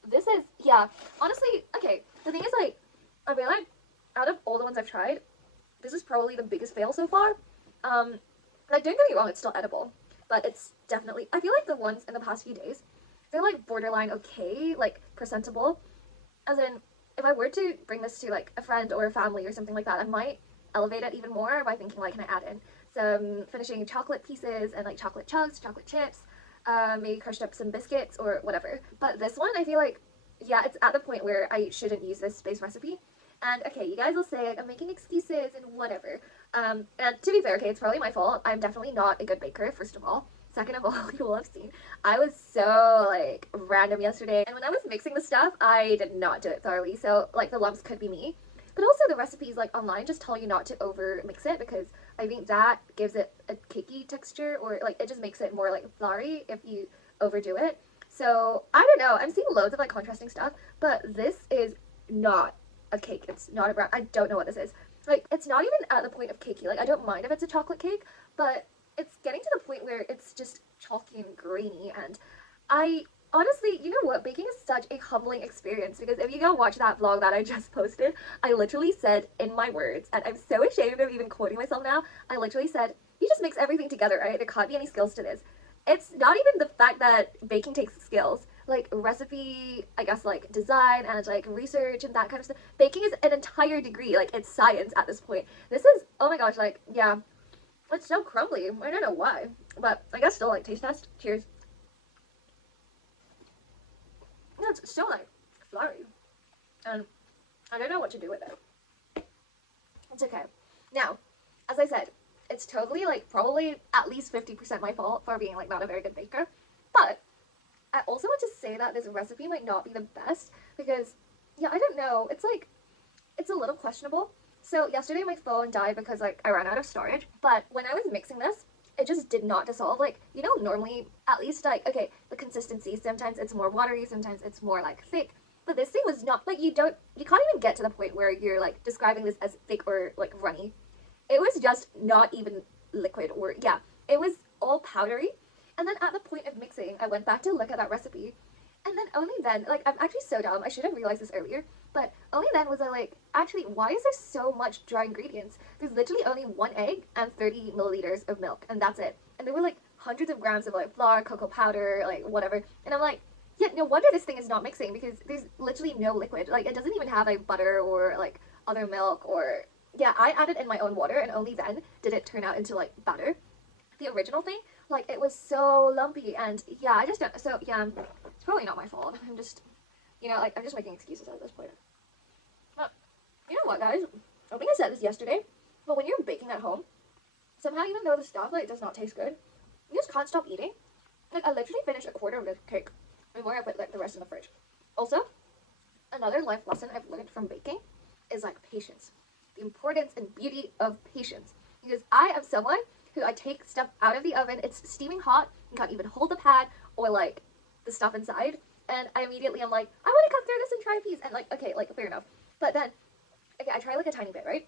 This is, yeah, honestly, okay, the thing is, like, I feel like out of all the ones I've tried, this is probably the biggest fail so far. Like, don't get me wrong, it's still edible, but it's definitely, I feel like the ones in the past few days, they're like borderline okay, like presentable, as in, if I were to bring this to like a friend or a family or something like that, I might elevate it even more by thinking like, can I add in some finishing chocolate pieces and like chocolate chunks, chocolate chips, maybe crushed up some biscuits or whatever. But this one, I feel like, yeah, it's at the point where I shouldn't use this base recipe. And okay, you guys will say like, I'm making excuses and whatever. And to be fair, okay, it's probably my fault. I'm definitely not a good baker, first of all. Second of all, you will have seen, I was so like random yesterday. And when I was mixing the stuff, I did not do it thoroughly. So like the lumps could be me. But also the recipes like online just tell you not to over mix it, because I think that gives it a cakey texture, or like it just makes it more like floury if you overdo it. So I don't know, I'm seeing loads of like contrasting stuff, but this is not a cake. It's not a brown. I don't know what this is. Like, it's not even at the point of cakey. Like, I don't mind if it's a chocolate cake, but it's getting to the point where it's just chalky and grainy. And I honestly, you know what, baking is such a humbling experience, because if you go watch that vlog that I just posted, I literally said in my words, and I'm so ashamed of even quoting myself now, I literally said, you just mix everything together, right? There can't be any skills to this. It's not even the fact that baking takes skills. Like recipe, I guess, like design and like research and that kind of stuff. Baking is an entire degree. Like, it's science at this point. This is, oh my gosh, like, yeah, it's so crumbly. I don't know why, but I guess still like taste test. Cheers. No, it's still like floury, and I don't know what to do with it. It's okay. Now, as I said, it's totally like probably at least 50% my fault for being like not a very good baker, but I also want to say that this recipe might not be the best, because, yeah, I don't know, it's like, it's a little questionable. So yesterday my phone died because like I ran out of storage, but when I was mixing this, it just did not dissolve. Like, you know, normally, at least like, okay, the consistency, sometimes it's more watery, sometimes it's more like thick, but this thing was not, like, you can't even get to the point where you're like describing this as thick or like runny. It was just not even liquid, or yeah, it was all powdery. And then at the point of mixing, I went back to look at that recipe, and then only then, like, I'm actually so dumb, I should have realized this earlier, but only then was I like, actually, why is there so much dry ingredients? There's literally only 1 egg and 30 milliliters of milk, and that's it. And there were like hundreds of grams of like flour, cocoa powder, like whatever, and I'm like, yeah, no wonder this thing is not mixing, because there's literally no liquid. Like, it doesn't even have like butter or like other milk, or, yeah, I added in my own water, and only then did it turn out into like batter. The original thing, like, it was so lumpy, and yeah, I just don't, so yeah, it's probably not my fault. I'm just, you know, like, I'm just making excuses at this point. But, you know what, guys, I think I said this yesterday, but when you're baking at home, somehow, even though the stuff, like, does not taste good, you just can't stop eating. Like, I literally finished a quarter of this cake before I put, like, the rest in the fridge. Also, another life lesson I've learned from baking is, like, patience. The importance and beauty of patience. Because I am someone who, I take stuff out of the oven, it's steaming hot, you can't even hold the pad or like the stuff inside, and I immediately am like, I want to cut through this and try a piece, and like, okay, like, fair enough. But then, okay, I try like a tiny bit, right?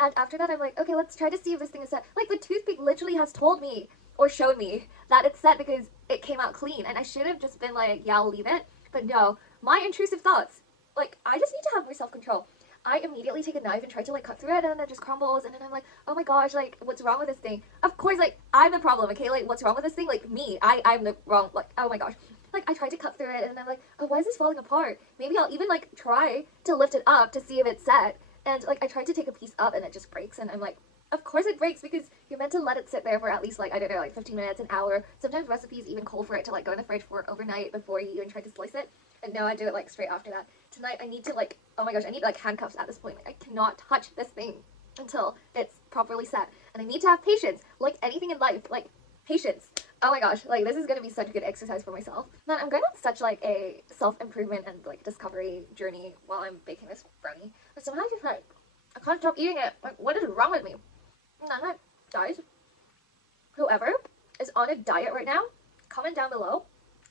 And after that I'm like, okay, let's try to see if this thing is set. Like, the toothpick literally has told me or shown me that it's set because it came out clean, and I should have just been like, yeah, I'll leave it. But no, my intrusive thoughts, like, I just need to have more self-control. I immediately take a knife and try to like cut through it, and then it just crumbles, and then I'm like, oh my gosh, like, what's wrong with this thing? Of course, like, I'm the problem, okay? Like, what's wrong with this thing? Like, me, I'm the wrong, like, oh my gosh. like I tried to cut through it and I'm like, oh, why is this falling apart? Maybe I'll even like try to lift it up to see if it's set. And like I tried to take a piece up and it just breaks, and I'm like, of course it breaks, because you're meant to let it sit there for at least like, I don't know, like 15 minutes, an hour. Sometimes recipes even call for it to like go in the fridge for overnight before you even try to slice it. And no, I do it like straight after that. Tonight I need to like, oh my gosh, I need like handcuffs at this point. Like I cannot touch this thing until it's properly set. And I need to have patience, like anything in life, like patience. Oh my gosh, like this is gonna be such a good exercise for myself. Man, I'm going on such like a self-improvement and like discovery journey while I'm baking this brownie. But somehow I just like, I can't stop eating it. Like, what is wrong with me? And guys, whoever is on a diet right now, comment down below,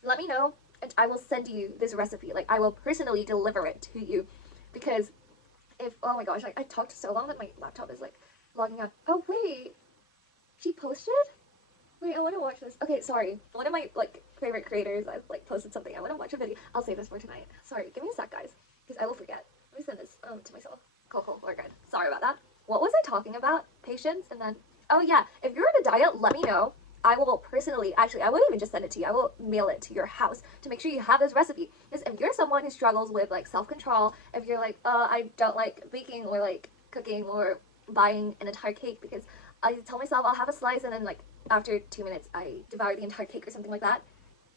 let me know, and I will send you this recipe. Like I will personally deliver it to you, because if, oh my gosh, like I talked so long that my laptop is like logging out. Oh wait, she posted? Wait, I want to watch this. Okay, sorry. One of my like favorite creators, I've like posted something. I want to watch a video. I'll save this for tonight. Sorry, give me a sec, guys, because I will forget. Let me send this to myself. Cool, we're good. Sorry about that. What was I talking about? Patience, and then, oh yeah, if you're on a diet, let me know. I will personally, actually, I wouldn't even just send it to you. I will mail it to your house to make sure you have this recipe. Because if you're someone who struggles with like self-control, if you're like, I don't like baking or like cooking or buying an entire cake, because I tell myself I'll have a slice and then like after 2 minutes I devour the entire cake or something like that,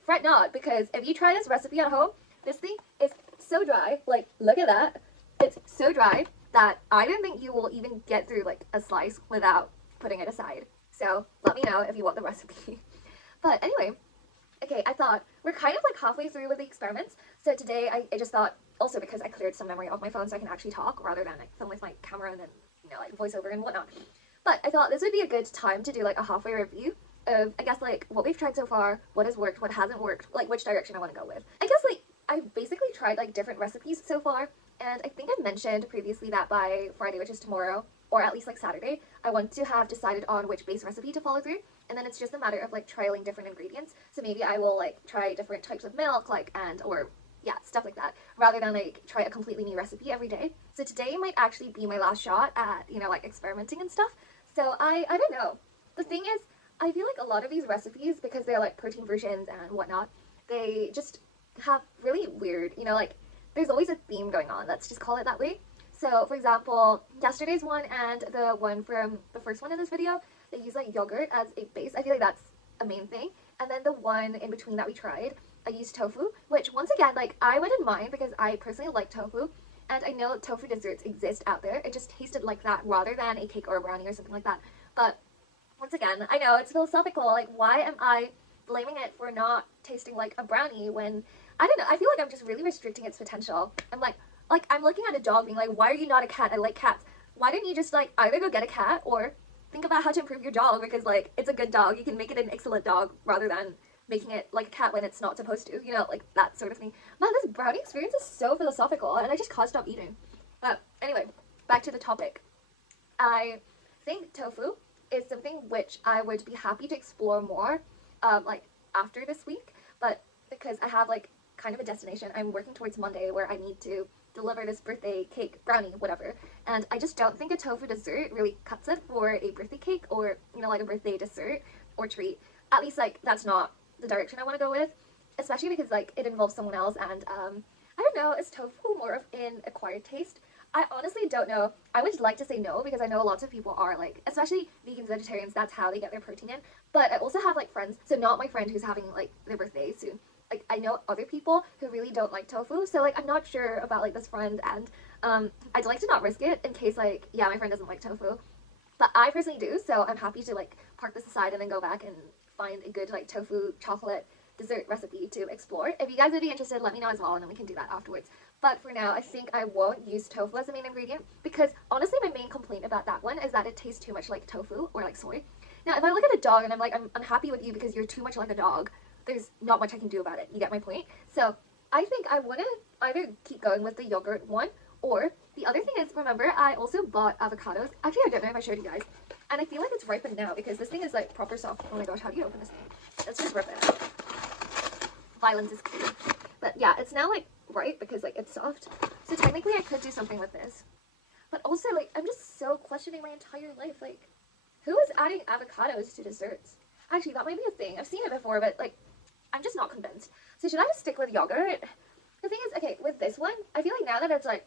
fret not, because if you try this recipe at home, this thing is so dry. Like, look at that. It's so dry that I don't think you will even get through like a slice without putting it aside. So let me know if you want the recipe. But anyway, okay, I thought we're kind of like halfway through with the experiments. So today I just thought, also because I cleared some memory off my phone so I can actually talk rather than like film with my camera and then, you know, like voiceover and whatnot. But I thought this would be a good time to do like a halfway review of, I guess, like what we've tried so far, what has worked, what hasn't worked, like which direction I want to go with. I guess like I basically tried like different recipes so far. And I think I mentioned previously that by Friday, which is tomorrow, or at least like Saturday, I want to have decided on which base recipe to follow through. And then it's just a matter of like trialing different ingredients. So maybe I will like try different types of milk, like, and, or yeah, stuff like that, rather than like try a completely new recipe every day. So today might actually be my last shot at, you know, like experimenting and stuff. So I don't know. The thing is, I feel like a lot of these recipes, because they're like protein versions and whatnot, they just have really weird, you know, like there's always a theme going on, let's just call it that way. So for example, yesterday's one and the one from the first one in this video, they use like yogurt as a base. I feel like that's a main thing. And then the one in between that we tried, I used tofu, which once again, like I wouldn't mind because I personally like tofu. And I know tofu desserts exist out there. It just tasted like that rather than a cake or a brownie or something like that. But once again, I know it's philosophical. Like, why am I blaming it for not tasting like a brownie when, I don't know, I feel like I'm just really restricting its potential. I'm like I'm looking at a dog being like, why are you not a cat? I like cats. Why don't you just like either go get a cat or think about how to improve your dog, because like it's a good dog. You can make it an excellent dog rather than making it like a cat when it's not supposed to, you know, like that sort of thing. Man, this brownie experience is so philosophical and I just can't stop eating. But anyway, back to the topic. I think tofu is something which I would be happy to explore more like after this week, but because I have like kind of a destination I'm working towards Monday where I need to deliver this birthday cake, brownie, whatever, and I just don't think a tofu dessert really cuts it for a birthday cake or, you know, like a birthday dessert or treat. At least like that's not the direction I want to go with, especially because like it involves someone else, and I don't know, is tofu more of an acquired taste? I honestly don't know. I would like to say no, because I know lots of people are like, especially vegans, vegetarians, that's how they get their protein in. But I also have like friends, so not my friend who's having like their birthday soon. Like I know other people who really don't like tofu, so like I'm not sure about like this friend, and I'd like to not risk it in case like, yeah, my friend doesn't like tofu. But I personally do, so I'm happy to like park this aside and then go back and find a good like tofu chocolate dessert recipe to explore. If you guys would be interested, let me know as well, and then we can do that afterwards. But for now, I think I won't use tofu as the main ingredient, because honestly my main complaint about that one is that it tastes too much like tofu or like soy. Now if I look at a dog and I'm like, I'm unhappy with you because you're too much like a dog, there's not much I can do about it. You get my point? So I think I want to either keep going with the yogurt one, or the other thing is, remember, I also bought avocados. Actually, I don't know if I showed you guys. And I feel like it's ripened now because this thing is like proper soft. Oh my gosh, how do you open this thing? Let's just rip it out. Violence is key. But yeah, it's now like ripe because like it's soft. So technically I could do something with this. But also like, I'm just so questioning my entire life. Like, who is adding avocados to desserts? Actually, that might be a thing. I've seen it before, but like, I'm just not convinced. So should I just stick with yogurt? The thing is, okay, with this one, I feel like now that it's like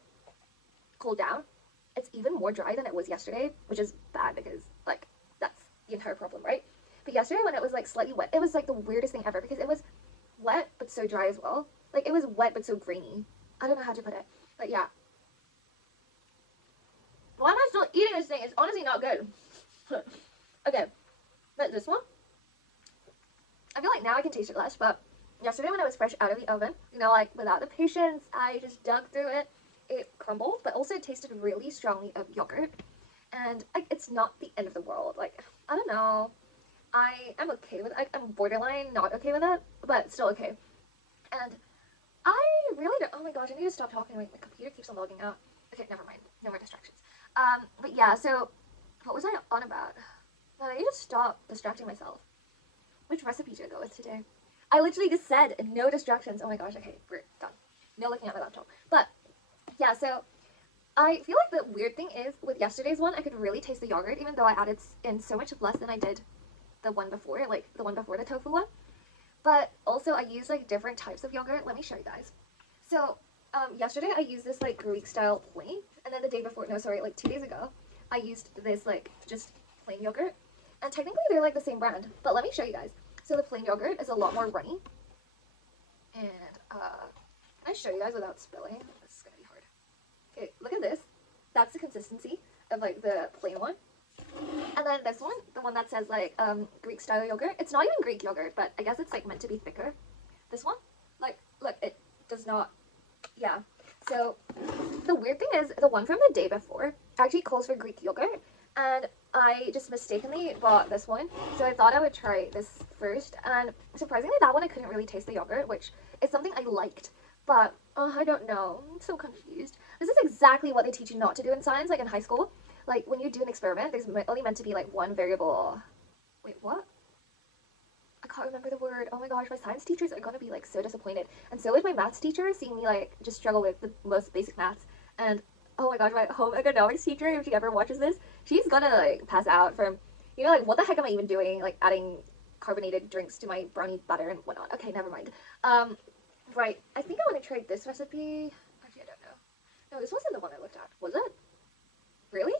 cooled down, it's even more dry than it was yesterday, which is bad because like that's the entire problem, right? But yesterday when it was like slightly wet, it was like the weirdest thing ever because it was wet but so dry as well. Like it was wet but so grainy. I don't know how to put it, but yeah. Why am I still eating this thing? It's honestly not good. Okay, but this one, I feel like now I can taste it less, but yesterday when it was fresh out of the oven, you know, like without the patience, I just dug through it. It crumbled, but also it tasted really strongly of yogurt. And like, it's not the end of the world. Like, I don't know. I am okay with it. I'm borderline not okay with it, but still okay. And I really don't. Oh my gosh, I need to stop talking. Like, my computer keeps on logging out. Okay, never mind. No more distractions. But yeah, so what was I on about? I need to stop distracting myself. Which recipe should I go with today? I literally just said no distractions. Oh my gosh, okay, we're done. No looking at my laptop. But yeah, so I feel like the weird thing is with yesterday's one, I could really taste the yogurt, even though I added in so much less than I did the one before, like the one before the tofu one. But also I used like different types of yogurt. Let me show you guys. So yesterday I used this like Greek style plain, and then the day before, no sorry, like 2 days ago, I used this like just plain yogurt. And technically they're like the same brand, but let me show you guys. So the plain yogurt is a lot more runny. And can I show you guys without spilling? This is gonna be hard. Okay, look at this. That's the consistency of like the plain one. And then this one, the one that says like Greek style yogurt. It's not even Greek yogurt, but I guess it's like meant to be thicker. This one, like, look, it does not, yeah. So the weird thing is the one from the day before actually calls for Greek yogurt, and I just mistakenly bought this one. So I thought I would try this first, and surprisingly that one I couldn't really taste the yogurt, which is something I liked. But I don't know, I'm so confused. This is exactly what they teach you not to do in science, like in high school. Like when you do an experiment, there's only meant to be like one variable. Wait, what? I can't remember the word. Oh my gosh, my science teachers are gonna be like so disappointed. And so is my maths teacher, seeing me like just struggle with the most basic maths. And oh my gosh, my home economics teacher, if she ever watches this, she's gonna like pass out from, you know, like what the heck am I even doing? Like adding carbonated drinks to my brownie batter and whatnot. Okay, never mind. Right, I think I want to try this recipe. Actually, I don't know. No, this wasn't the one I looked at. Was it? Really?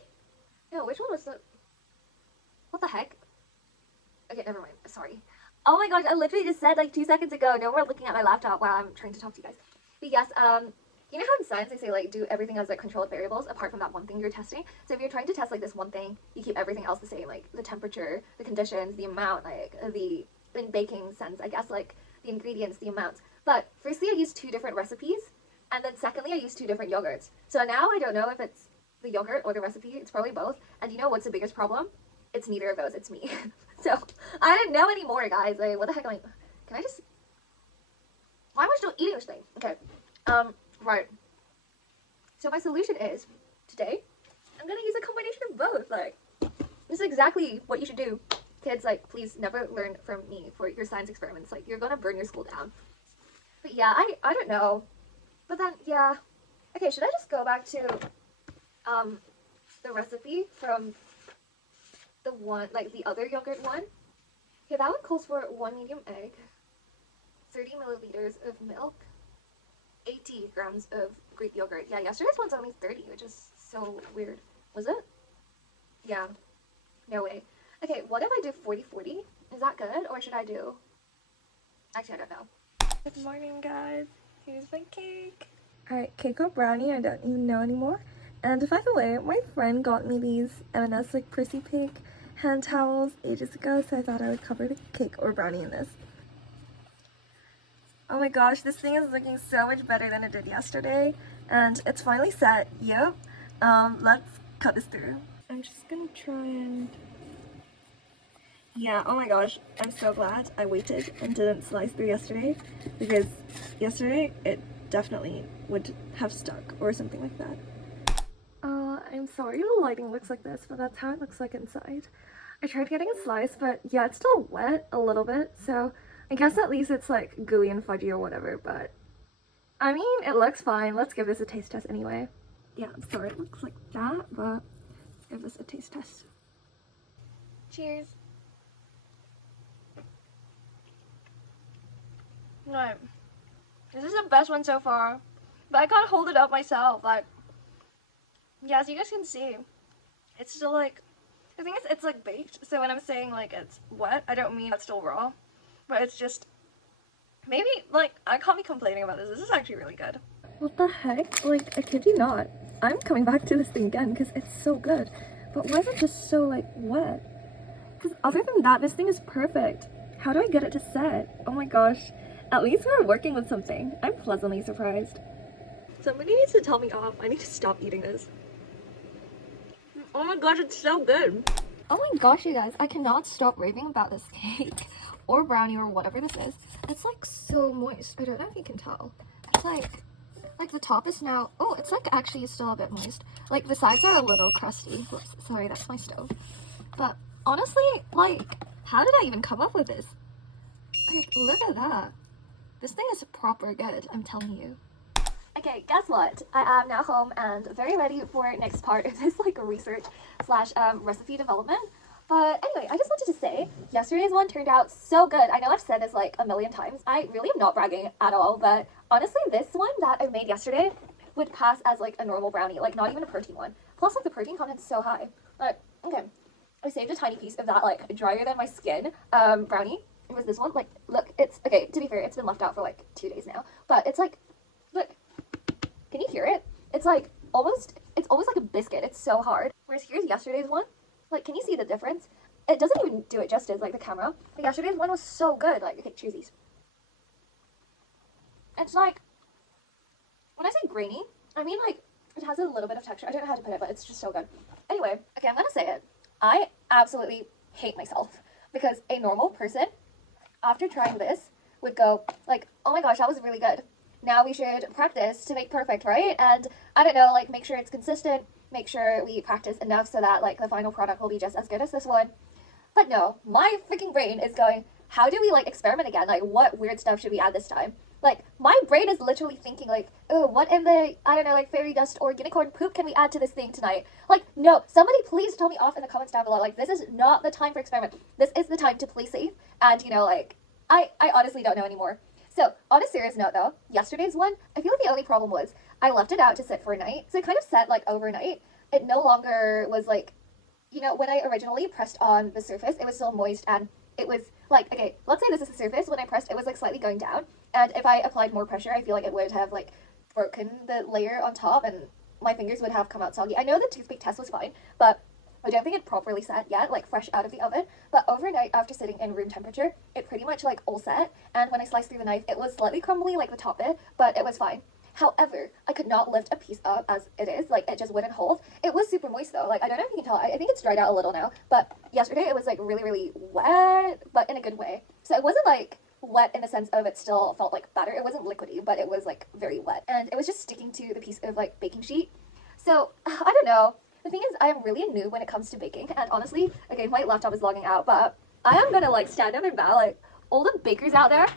No, which one was the... What the heck? Okay, never mind. Sorry. Oh my gosh, I literally just said like 2 seconds ago, no more looking at my laptop while I'm trying to talk to you guys. But yes, you know how in science they say like do everything as like controlled variables apart from that one thing you're testing? So if you're trying to test like this one thing, you keep everything else the same, like the temperature, the conditions, the amount, like the, in baking sense, I guess, like the ingredients, the amounts. But firstly, I used 2 different recipes, and then secondly, I used 2 different yogurts. So now I don't know if it's the yogurt or the recipe. It's probably both. And you know what's the biggest problem? It's neither of those. It's me. So I didn't know anymore, guys. Like, what the heck am I? Can I just? Why am I still eating this thing? Okay. Right. So my solution is today I'm gonna use a combination of both. Like, this is exactly what you should do. Kids, like, please never learn from me for your science experiments. Like, you're gonna burn your school down. But yeah, I don't know. But then, yeah. Okay, should I just go back to, the recipe from the one, like, the other yogurt one? Okay, that one calls for 1 medium egg, 30 milliliters of milk, 80 grams of Greek yogurt. Yeah, yesterday's one's only 30, which is so weird. Was it? Yeah. No way. Okay, what if I do 40-40? Is that good? Or should I do... Actually, I don't know. Good morning, guys. Here's my cake. Alright, cake or brownie, I don't even know anymore. And by the way, my friend got me these M&S like Prissy Pig hand towels ages ago, so I thought I would cover the cake or brownie in this. Oh my gosh, this thing is looking so much better than it did yesterday. And it's finally set. Yep. Let's cut this through. I'm just gonna try and... Yeah, oh my gosh, I'm so glad I waited and didn't slice through yesterday, because yesterday it definitely would have stuck or something like that. I'm sorry the lighting looks like this, but that's how it looks like inside. I tried getting a slice, but yeah, it's still wet a little bit, so I guess at least it's like gooey and fudgy or whatever, but I mean, it looks fine. Let's give this a taste test anyway. Yeah, I'm sorry it looks like that, but let's give this a taste test. Cheers! Like, this is the best one so far. But I can't hold it up myself. Like, yeah, as you guys can see, it's still like, the thing is, it's like baked. So when I'm saying like it's wet, I don't mean it's still raw. But it's just, maybe, like, I can't be complaining about this. This is actually really good. What the heck? Like, I kid you not. I'm coming back to this thing again because it's so good. But why is it just so, like, wet? Because other than that, this thing is perfect. How do I get it to set? Oh my gosh. At least we're working with something. I'm pleasantly surprised. Somebody needs to tell me off. I need to stop eating this. Oh my gosh, it's so good. Oh my gosh, you guys. I cannot stop raving about this cake. Or brownie or whatever this is. It's like so moist. I don't know if you can tell. It's like the top is now, oh, it's like actually still a bit moist. Like the sides are a little crusty. Whoops, sorry, that's my stove. But honestly, like, how did I even come up with this? Like, look at that. This thing is proper good, I'm telling you. Okay, guess what? I am now home and very ready for next part of this like research slash recipe development. But anyway, I just wanted to say, yesterday's one turned out so good. I know I've said this like a million times. I really am not bragging at all, but honestly, this one that I made yesterday would pass as like a normal brownie, like not even a protein one. Plus, like the protein content's so high. Like, okay, I saved a tiny piece of that like drier than my skin brownie. It was this one. Like, look, it's, okay, to be fair, it's been left out for like 2 days now. But it's like, look, can you hear it? It's like almost like a biscuit. It's so hard. Whereas here's yesterday's one. Like, can you see the difference? It doesn't even do it justice, like the camera. Like, yesterday's one was so good. Like, okay, choose these. It's like, when I say grainy, I mean like, it has a little bit of texture. I don't know how to put it, but it's just so good. Anyway, okay, I'm gonna say it. I absolutely hate myself because a normal person, after trying this, would go like, oh my gosh, that was really good. Now we should practice to make perfect, right? And I don't know, like, make sure it's consistent. Make sure we practice enough so that like the final product will be just as good as this one. But no, my freaking brain is going, how do we like experiment again? Like, what weird stuff should we add this time? Like, my brain is literally thinking like, oh, what in the, I don't know, like fairy dust or unicorn poop can we add to this thing tonight? Like, no, somebody please tell me off in the comments down below. Like, this is not the time for experiment. This is the time to play safe. And you know, like, I honestly don't know anymore. So, on a serious note though, yesterday's one, I feel like the only problem was I left it out to sit for a night. So it kind of set like overnight. It no longer was like, you know, when I originally pressed on the surface, it was still moist and it was like, okay, let's say this is the surface. When I pressed, it was like slightly going down. And if I applied more pressure, I feel like it would have like broken the layer on top and my fingers would have come out soggy. I know the toothpick test was fine, but I don't think it properly set yet, like fresh out of the oven. But overnight, after sitting in room temperature, it pretty much like all set. And when I sliced through the knife, it was slightly crumbly, like the top bit, but it was fine. However, I could not lift a piece up as it is, like it just wouldn't hold. It was super moist though, like I don't know if you can tell, I think it's dried out a little now, but yesterday it was like really, really wet, but in a good way. So it wasn't like wet in the sense of it still felt like batter. It wasn't liquidy, but it was like very wet. And it was just sticking to the piece of like baking sheet. So, I don't know. The thing is, I am really a noob when it comes to baking, and honestly, okay, my laptop is logging out, but I am gonna like stand up and bow, like, all the bakers out there.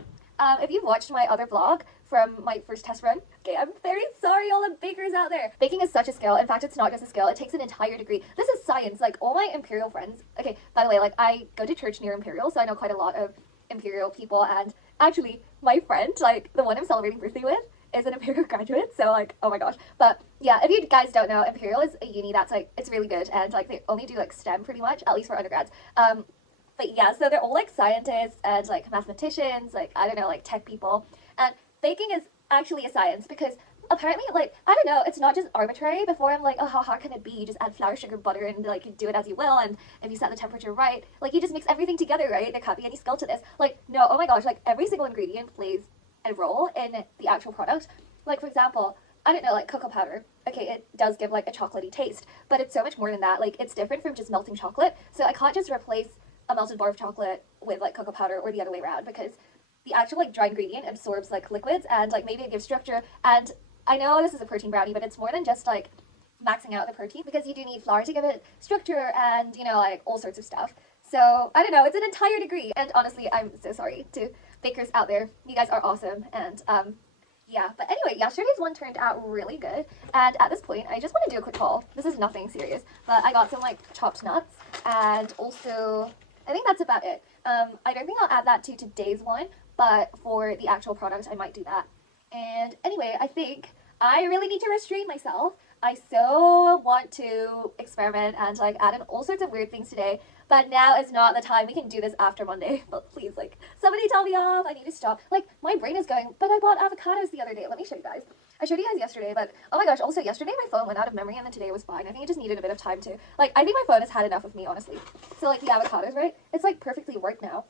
If you've watched my other vlog from my first test run, okay, I'm very sorry, all the bakers out there. Baking is such a skill. In fact, it's not just a skill, it takes an entire degree. This is science. Like, all my Imperial friends, okay, by the way, like, I go to church near Imperial, so I know quite a lot of Imperial people, and actually, my friend, like, the one I'm celebrating birthday with, is an Imperial graduate, so like, oh my gosh. But yeah, if you guys don't know, Imperial is a uni that's like, it's really good, and like they only do like STEM pretty much, at least for undergrads. But yeah, so they're all like scientists and like mathematicians, like, I don't know, like tech people. And baking is actually a science because apparently, like, I don't know, it's not just arbitrary. Before I'm like, oh, how hard can it be? You just add flour, sugar, butter, and like you do it as you will, and if you set the temperature right, like you just mix everything together, right? There can't be any skill to this. Like, no, oh my gosh, like every single ingredient plays a role in the actual product. Like, for example, I don't know, like cocoa powder. Okay, it does give like a chocolatey taste, but it's so much more than that. Like, it's different from just melting chocolate. So I can't just replace a melted bar of chocolate with like cocoa powder or the other way around, because the actual like dry ingredient absorbs like liquids and like maybe it gives structure. And I know this is a protein brownie, but it's more than just like maxing out the protein, because you do need flour to give it structure and, you know, like all sorts of stuff. So I don't know, it's an entire degree. And honestly, I'm so sorry to bakers out there. You guys are awesome. And yeah, but anyway, yesterday's one turned out really good. And at this point, I just want to do a quick haul. This is nothing serious, but I got some like chopped nuts, and also I think that's about it. I don't think I'll add that to today's one, but for the actual product, I might do that. And anyway, I think I really need to restrain myself. I so want to experiment and like add in all sorts of weird things today, but now is not the time. We can do this after Monday. But please, like, somebody tell me off. I need to stop. Like, my brain is going, but I bought avocados the other day. Let me show you guys. I showed you guys yesterday, but oh my gosh, also yesterday my phone went out of memory and then today was fine. I think it just needed a bit of time to, like, I think my phone has had enough of me, honestly. So, like, the avocados, right? It's, like, perfectly worked now.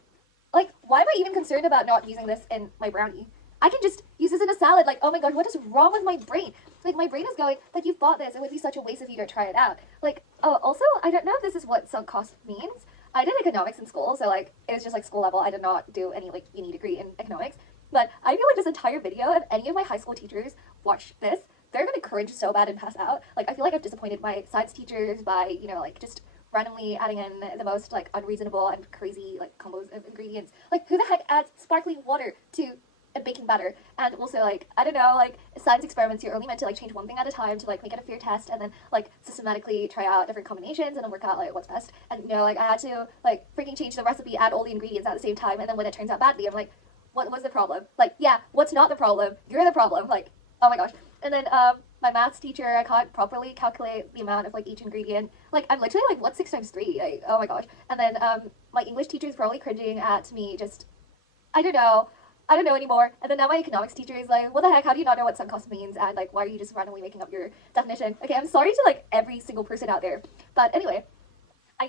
Like, why am I even concerned about not using this in my brownie? I can just use this in a salad. Like, oh my god, what is wrong with my brain? Like, my brain is going, but you've bought this. It would be such a waste of you to try it out. Like, oh, also, I don't know if this is what sunk cost means. I did economics in school, so, like, it was just, like, school level. I did not do any, like, uni degree in economics. But I feel like this entire video, if any of my high school teachers watch this, they're gonna cringe so bad and pass out. Like, I feel like I've disappointed my science teachers by, you know, like, just randomly adding in the most, like, unreasonable and crazy, like, combos of ingredients. Like, who the heck adds sparkling water to a baking batter? And also, like, I don't know, like, science experiments, you're only meant to, like, change one thing at a time to, like, make it a fair test and then, like, systematically try out different combinations and then work out, like, what's best. And, you know, like, I had to, like, freaking change the recipe, add all the ingredients at the same time, and then when it turns out badly, I'm like, what was the problem? Like, yeah, what's not the problem? You're the problem. Like, oh my gosh. And then, my maths teacher, I can't properly calculate the amount of, like, each ingredient. Like, I'm literally like, what's 6 times 3? Like, oh my gosh. And then, my English teacher is probably cringing at me just, I don't know anymore. And then now my economics teacher is like, what the heck, how do you not know what sunk cost means? And, like, why are you just randomly making up your definition? Okay, I'm sorry to, like, every single person out there. But anyway,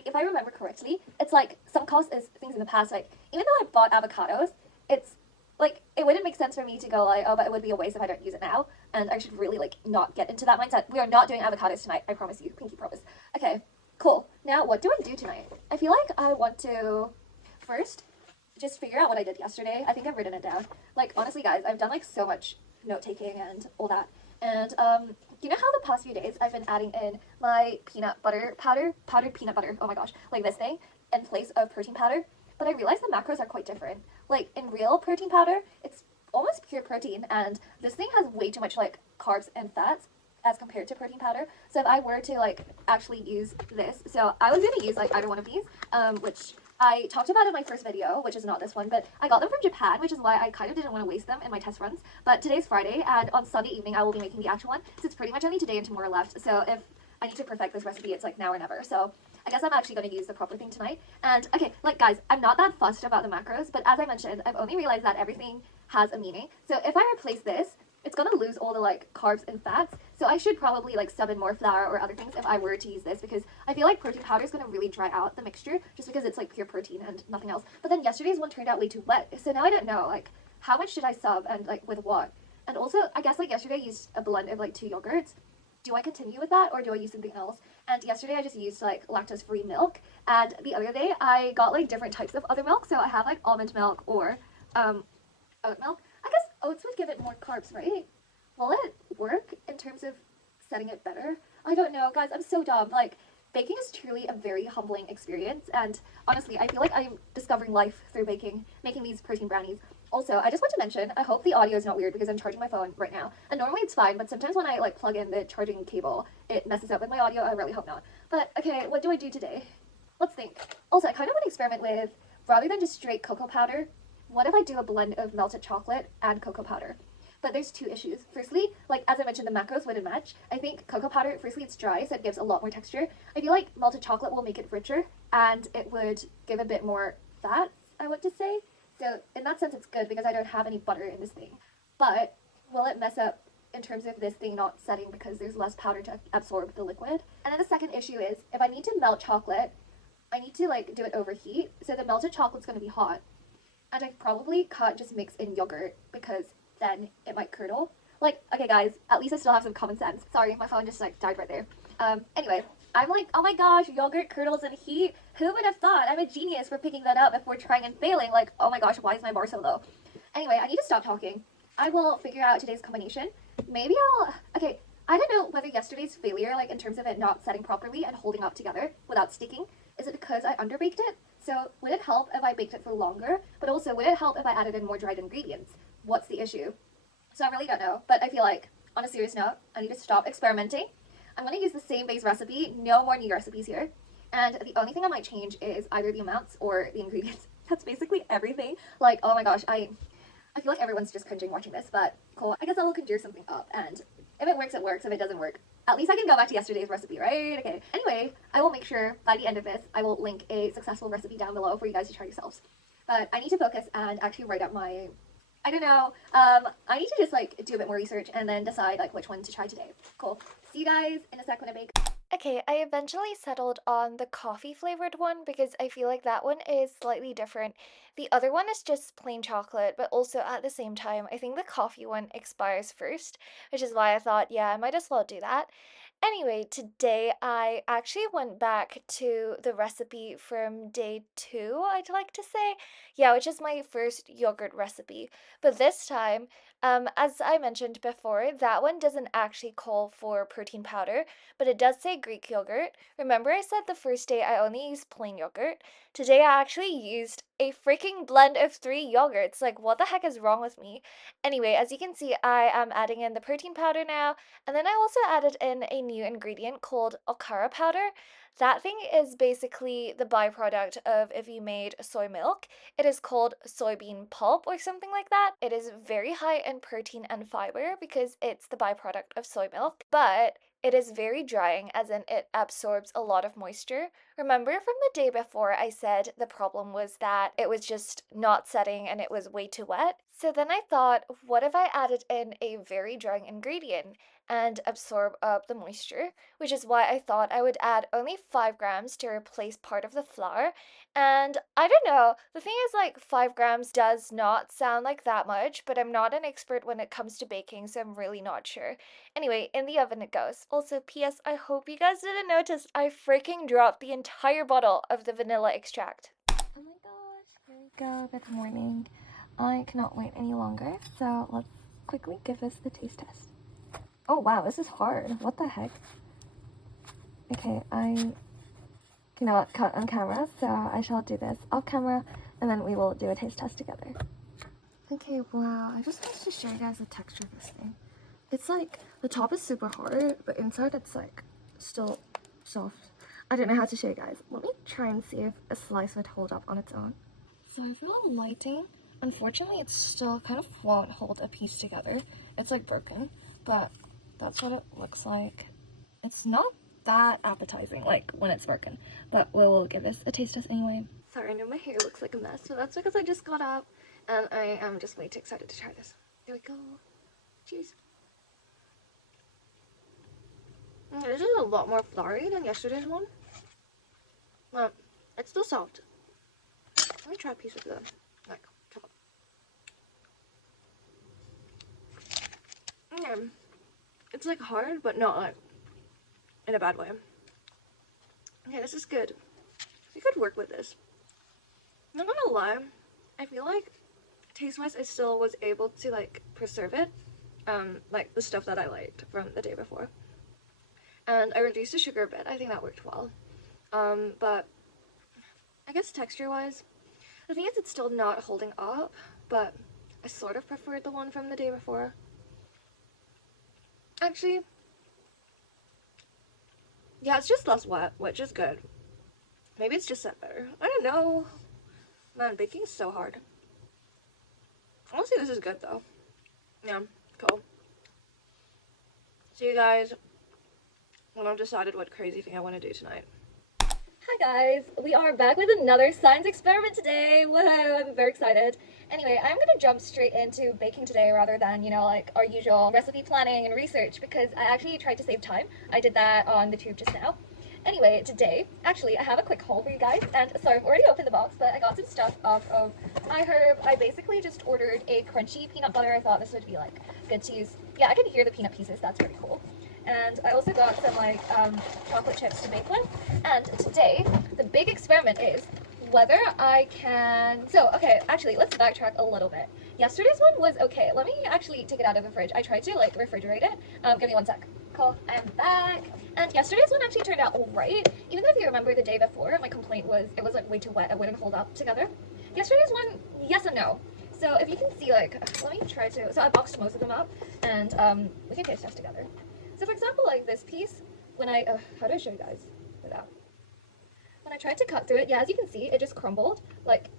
if I remember correctly, it's like, sunk cost is things in the past. Like, even though I bought avocados, it's like, it wouldn't make sense for me to go like, oh, but it would be a waste if I don't use it now, and I should really, like, not get into that mindset. We are not doing avocados tonight, I promise you, pinky promise. Okay, cool. Now, what do I do tonight? I feel like I want to first just figure out what I did yesterday. I think I've written it down. Like, honestly, guys, I've done, like, so much note-taking and all that, and, you know how the past few days I've been adding in my peanut butter powder, powdered peanut butter, oh my gosh, like this thing, in place of protein powder? But I realized the macros are quite different. Like, in real protein powder, it's almost pure protein, and this thing has way too much, like, carbs and fats as compared to protein powder. So if I were to, like, actually use this, so I was gonna use, like, either one of these, which I talked about in my first video, which is not this one, but I got them from Japan, which is why I kind of didn't want to waste them in my test runs. But today's Friday, and on Sunday evening I will be making the actual one, so it's pretty much only today and tomorrow left. So if I need to perfect this recipe, it's, like, now or never. So I guess I'm actually going to use the proper thing tonight. And, okay, like, guys, I'm not that fussed about the macros, but as I mentioned, I've only realized that everything has a meaning. So if I replace this, it's going to lose all the, like, carbs and fats. So I should probably, like, sub in more flour or other things if I were to use this, because I feel like protein powder is going to really dry out the mixture just because it's, like, pure protein and nothing else. But then yesterday's one turned out way too wet. So now I don't know, like, how much should I sub and, like, with what? And also, I guess, like, yesterday I used a blend of, like, 2 yogurts. Do I continue with that or do I use something else? And yesterday I just used, like, lactose-free milk, and the other day I got, like, different types of other milk. So I have, like, almond milk or oat milk. I guess oats would give it more carbs, right? Will it work in terms of setting it better? I don't know, guys, I'm so dumb. Like, baking is truly a very humbling experience, and honestly, I feel like I'm discovering life through baking, making these protein brownies. Also, I just want to mention, I hope the audio is not weird because I'm charging my phone right now. And normally it's fine, but sometimes when I, like, plug in the charging cable, it messes up with my audio. I really hope not. But, okay, what do I do today? Let's think. Also, I kind of want to experiment with, rather than just straight cocoa powder, what if I do a blend of melted chocolate and cocoa powder? But there's 2 issues. Firstly, like, as I mentioned, the macros wouldn't match. I think cocoa powder, firstly, it's dry, so it gives a lot more texture. I feel like melted chocolate will make it richer, and it would give a bit more fat, I want to say. So in that sense, it's good because I don't have any butter in this thing. But will it mess up in terms of this thing not setting because there's less powder to absorb the liquid? And then the second issue is, if I need to melt chocolate, I need to, like, do it over heat. So the melted chocolate's going to be hot. And I probably can't just mix in yogurt because then it might curdle. Like, okay, guys, at least I still have some common sense. Sorry, my phone just, like, died right there. Anyway, I'm like, oh my gosh, yogurt curdles in heat? Who would have thought? I'm a genius for picking that up before trying and failing. Like, oh my gosh, why is my bar so low? Anyway, I need to stop talking. I will figure out today's combination. Maybe okay, I don't know whether yesterday's failure, like, in terms of it not setting properly and holding up together without sticking, is it because I underbaked it? So would it help if I baked it for longer? But also, would it help if I added in more dried ingredients? What's the issue? So I really don't know, but I feel like, on a serious note, I need to stop experimenting. I'm going to use the same base recipe, no more new recipes here. And the only thing I might change is either the amounts or the ingredients. That's basically everything. Like, oh my gosh, I feel like everyone's just cringing watching this, but cool. I guess I will conjure something up, and if it works, it works. If it doesn't work, at least I can go back to yesterday's recipe, right? Okay. Anyway, I will make sure by the end of this, I will link a successful recipe down below for you guys to try yourselves. But I need to focus and actually write up my, I don't know, I need to just like do a bit more research and then decide like which one to try today. Cool. See you guys in a sec when I bake. Okay, I eventually settled on the coffee flavored one because I feel like that one is slightly different. The other one is just plain chocolate, but also at the same time, I think the coffee one expires first, which is why I thought, yeah, I might as well do that. Anyway, today I actually went back to the recipe from day 2, I'd like to say. Yeah, which is my first yogurt recipe. But this time, as I mentioned before, that one doesn't actually call for protein powder, but it does say Greek yogurt. Remember I said the first day I only used plain yogurt? Today I actually used a freaking blend of 3 yogurts. Like, what the heck is wrong with me? Anyway, as you can see, I am adding in the protein powder now, and then I also added in a new ingredient called okara powder. That thing is basically the byproduct of if you made soy milk. It is called soybean pulp or something like that. It is very high in protein and fiber because it's the byproduct of soy milk, but it is very drying, as in it absorbs a lot of moisture. Remember from the day before I said the problem was that it was just not setting and it was way too wet? So then I thought, what if I added in a very drying ingredient and absorb up the moisture? Which is why I thought I would add only 5 grams to replace part of the flour. And I don't know, the thing is, like, 5 grams does not sound like that much, but I'm not an expert when it comes to baking, so I'm really not sure. Anyway, in the oven it goes. Also, P.S. I hope you guys didn't notice I freaking dropped the entire bottle of the vanilla extract. Oh my gosh, here we go. Good morning. I cannot wait any longer, so let's quickly give this the taste test. Oh wow, this is hard. What the heck? Okay, I cannot cut on camera, so I shall do this off camera, and then we will do a taste test together. Okay, wow. I just wanted to show you guys the texture of this thing. It's like, the top is super hard, but inside it's like, still soft. I don't know how to show you guys. Let me try and see if a slice would hold up on its own. So I feel lighting. Unfortunately, it still kind of won't hold a piece together. It's like broken, but that's what it looks like. It's not that appetizing, like when it's broken, but we'll give this a taste test anyway. Sorry, I know my hair looks like a mess, but that's because I just got up and I am just way too excited to try this. There we go. Cheers. This is a lot more floury than yesterday's one, but it's still soft. Let me try a piece of the, like, chocolate. Yeah. It's like hard, but not like in a bad way. Okay, this is good. You could work with this. I'm not gonna lie, I feel like taste-wise I still was able to like preserve it, like the stuff that I liked from the day before. And I reduced the sugar a bit. I think that worked well. But I guess texture-wise, the thing is it's still not holding up, but I sort of preferred the one from the day before. Actually, yeah, it's just less wet, which is good. Maybe it's just set better. I don't know. Man, baking is so hard. Honestly, this is good though. Yeah, cool. See you guys when I've decided what crazy thing I want to do tonight. Hi guys, we are back with another science experiment today. Whoa, I'm very excited. Anyway, I'm gonna jump straight into baking today rather than, you know, like our usual recipe planning and research, because I actually tried to save time. I did that on the tube just now. Anyway, today, actually, I have a quick haul for you guys, and sorry, I've already opened the box, but I got some stuff off of iHerb. I basically just ordered a crunchy peanut butter. I thought this would be, like, good to use. Yeah, I can hear the peanut pieces. That's pretty cool. And I also got some, like, chocolate chips to bake with. And today, the big experiment is whether I can... So, okay, actually, let's backtrack a little bit. Yesterday's one was okay. Let me actually take it out of the fridge. I tried to, like, refrigerate it. Give me one sec. Cool, I'm back. And yesterday's one actually turned out alright. Even though if you remember the day before, my complaint was it was, like, way too wet. It wouldn't hold up together. Yesterday's one, yes and no. So if you can see, like, let me try to... So I boxed most of them up, and we can taste test together. So for example, like this piece, when I, how do I show you guys without? When I tried to cut through it, yeah, as you can see, it just crumbled. Like,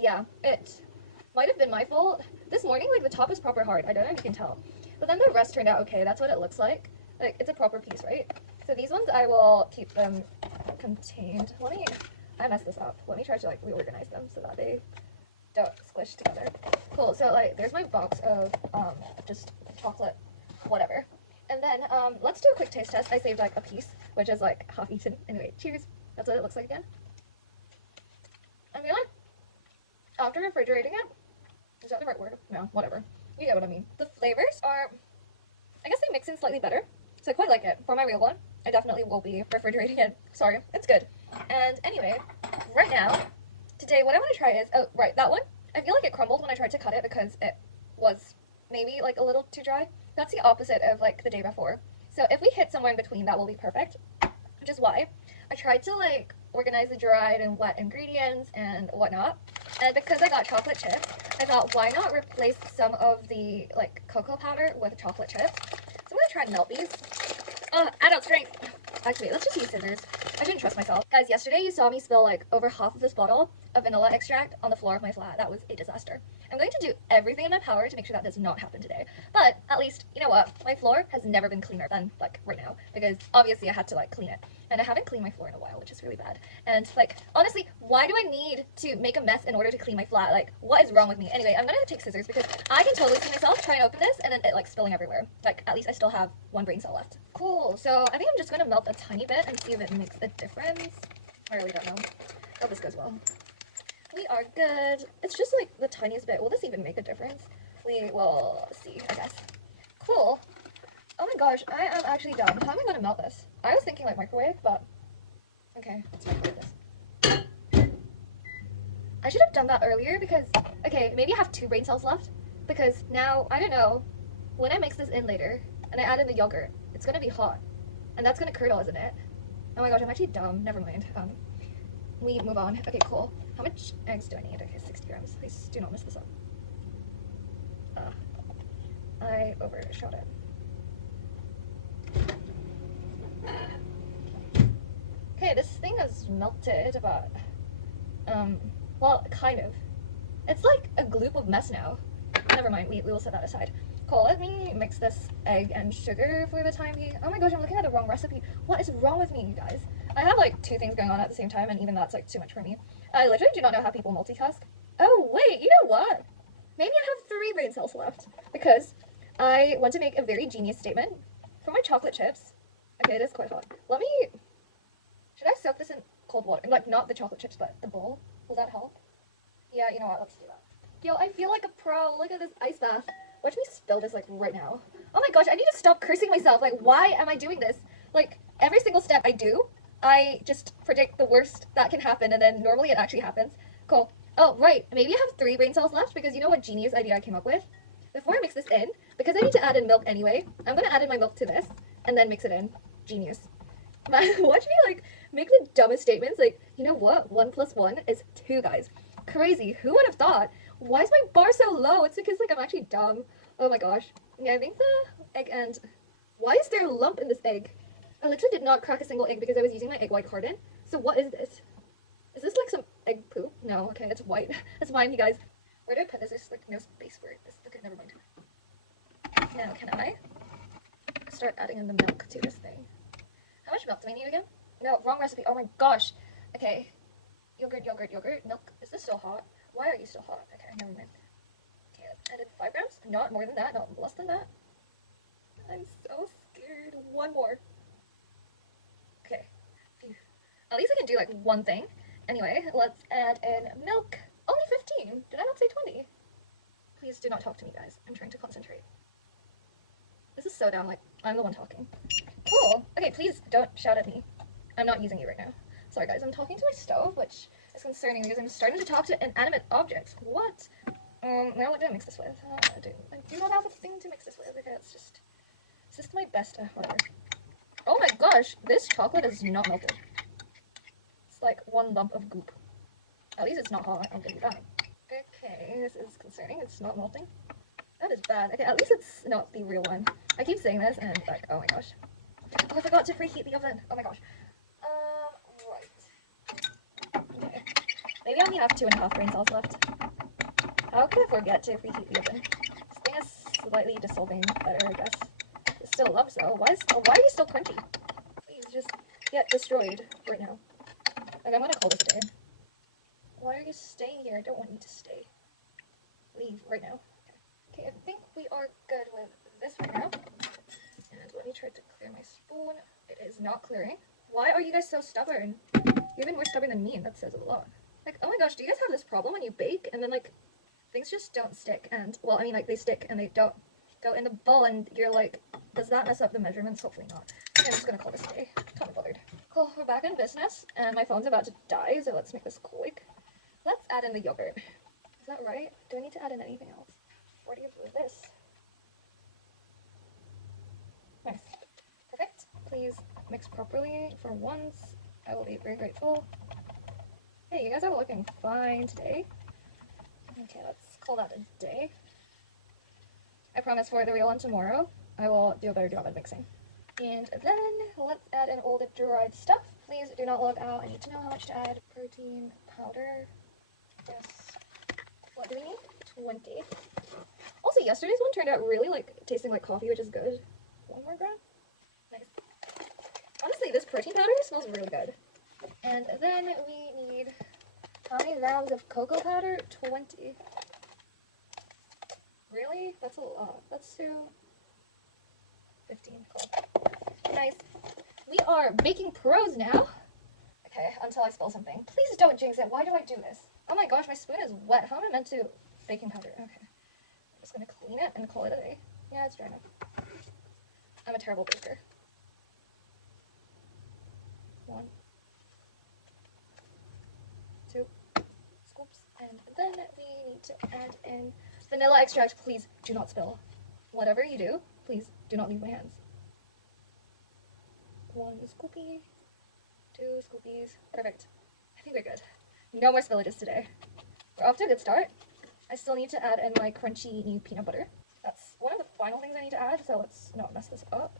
yeah, it might have been my fault. This morning, like, the top is proper hard. I don't know if you can tell. But then the rest turned out okay. That's what it looks like. Like, it's a proper piece, right? So these ones, I will keep them contained. I messed this up. Let me try to, like, reorganize them so that they don't squish together. Cool. So, like, there's my box of, just chocolate, whatever. And then, let's do a quick taste test. I saved, like, a piece, which is, like, half eaten. Anyway, cheers. That's what it looks like again. I feel like after refrigerating it, is that the right word? No, whatever. You get what I mean. The flavors are, I guess they mix in slightly better, so I quite like it. For my real one, I definitely will be refrigerating it. Sorry, it's good. And anyway, right now, today what I want to try is, oh, right, that one, I feel like it crumbled when I tried to cut it because it was maybe like a little too dry. That's the opposite of like the day before. So if we hit somewhere in between, that will be perfect, which is why I tried to like organize the dried and wet ingredients and whatnot. And because I got chocolate chips, I thought, why not replace some of the like cocoa powder with chocolate chips? So I'm gonna try and melt these. Adult strength. Actually, let's just use scissors. I didn't trust myself. Guys, yesterday you saw me spill like over half of this bottle of vanilla extract on the floor of my flat. That was a disaster. I'm going to do everything in my power to make sure that does not happen today. But at least, you know what? My floor has never been cleaner than like right now, because obviously I had to like clean it. And I haven't cleaned my floor in a while, which is really bad. And like, honestly, why do I need to make a mess in order to clean my flat? Like, what is wrong with me? Anyway, I'm gonna take scissors because I can totally see myself trying to open this and then it like spilling everywhere. Like, at least I still have one brain cell left. Cool, so I think I'm just gonna melt a tiny bit and see if it makes a difference. I really don't know. Hope this goes well. We are good. It's just like the tiniest bit. Will this even make a difference? We will see, I guess. Cool. Oh my gosh, I am actually dumb. How am I gonna melt this? I was thinking like microwave, but okay, let's microwave this. I should have done that earlier because, okay, maybe I have 2 brain cells left because now, I don't know, when I mix this in later and I add in the yogurt, it's gonna be hot and that's gonna curdle, isn't it? Oh my gosh, I'm actually dumb. Never mind. We move on. Okay, cool. How much eggs do I need? Okay, 60 grams. Please do not mess this up. I overshot it. Okay, this thing is melted, but, well, kind of. It's like a gloop of mess now. Never mind, we will set that aside. Cool, let me mix this egg and sugar for the time being. Oh my gosh, I'm looking at the wrong recipe. What is wrong with me, you guys? I have like 2 things going on at the same time, and even that's like too much for me. I literally do not know how people multitask. Oh wait, you know what? Maybe I have 3 brain cells left, because I want to make a very genius statement. For my chocolate chips, okay, it is quite hot. Should I soak this in cold water? Like, not the chocolate chips, but the bowl? Will that help? Yeah, you know what, let's do that. Yo, I feel like a pro. Look at this ice bath. Watch me spill this, like, right now. Oh my gosh, I need to stop cursing myself. Like, why am I doing this? Like, every single step I do, I just predict the worst that can happen, and then normally it actually happens. Cool. Oh, right. Maybe I have 3 brain cells left, because you know what genius idea I came up with? Before I mix this in, because I need to add in milk anyway, I'm going to add in my milk to this, and then mix it in. Genius. Watch me, like, make the dumbest statements. Like, you know what? 1 + 1 is 2, guys. Crazy. Who would have thought? Why is my bar so low? It's because, like, I'm actually dumb. Oh my gosh. Yeah, I think the egg and... Why is there a lump in this egg? I literally did not crack a single egg because I was using my egg white harden. So what is this? Is this like some egg poop? No, okay, it's white. That's fine, you guys. Where do I put this? There's like no space for it. Okay, never mind. Now, can I start adding in the milk to this thing? How much milk do I need again? No, wrong recipe. Oh my gosh. Okay. Yogurt, milk. Is this still hot? Why are you still hot? Okay, never mind. Okay, I added 5 grams. Not more than that, not less than that. I'm so scared. 1 more. Okay. Phew. At least I can do like 1 thing. Anyway, let's add in milk. Only 15. Did I not say 20? Please do not talk to me, guys. I'm trying to concentrate. This is so dumb. Like, I'm the one talking. Cool. Okay, please don't shout at me. I'm not using you right now. Sorry, guys. I'm talking to my stove, which is concerning because I'm starting to talk to inanimate objects. What? Now what do I mix this with? I do not have a thing to mix this with. Okay, it's just... Is this my best? Whatever. Oh my gosh, this chocolate is not melted. It's like 1 lump of goop. At least it's not hot, I'll give you that. Okay, this is concerning. It's not melting. That is bad. Okay, at least it's not the real one. I keep saying this and like, oh my gosh. Oh, I forgot to preheat the oven. Oh my gosh. Right. Okay. Maybe I only have 2.5 brain cells left. How could I forget to reheat the oven? This thing is slightly dissolving better, I guess. It still loves though. Why are you still crunchy? Please just get destroyed right now. Like, I'm gonna call this a day. Why are you staying here? I don't want you to stay. Leave right now. Okay, I think we are good with this right now. And let me try to clear my spoon. It is not clearing. Why are you guys so stubborn? You're even more stubborn than me, and that says a lot. Like, oh my gosh, do you guys have this problem when you bake and then, like, things just don't stick? And, well, I mean, like, they stick and they don't go in the bowl, and you're like, does that mess up the measurements? Hopefully not. Okay, I'm just gonna call this a day. Can't be bothered. Cool, we're back in business, and my phone's about to die, so let's make this quick. Let's add in the yogurt. Is that right? Do I need to add in anything else? What do you do this? Nice. Perfect. Please mix properly for once. I will be very grateful. Hey, you guys are looking fine today. Okay, let's call that a day. I promise for the real one tomorrow, I will do a better job at mixing. And then let's add in all the dried stuff. Please do not log out. I need to know how much to add. Protein powder. Yes. What do we need? 20. Also, yesterday's one turned out really tasting like coffee, which is good. 1 more gram. Nice. Honestly, this protein powder smells really good. And then we need how many grams of cocoa powder? 20. Really? That's a lot. Let's do 15. Cool. Nice. We are baking pros now. Okay, until I spill something. Please don't jinx it. Why do I do this? Oh my gosh, my spoon is wet. How am I meant to baking powder? Okay. I'm just gonna clean it and call it a day. Yeah, it's dry enough. I'm a terrible baker. 1, 2 scoops. And then we need to add in vanilla extract. Please do not spill. Whatever you do, please do not leave my hands. 1 scoopy. 2 scoopies. Perfect. I think we're good. No more spillages today. We're off to a good start. I still need to add in my crunchy new peanut butter. That's one of the final things I need to add, so let's not mess this up.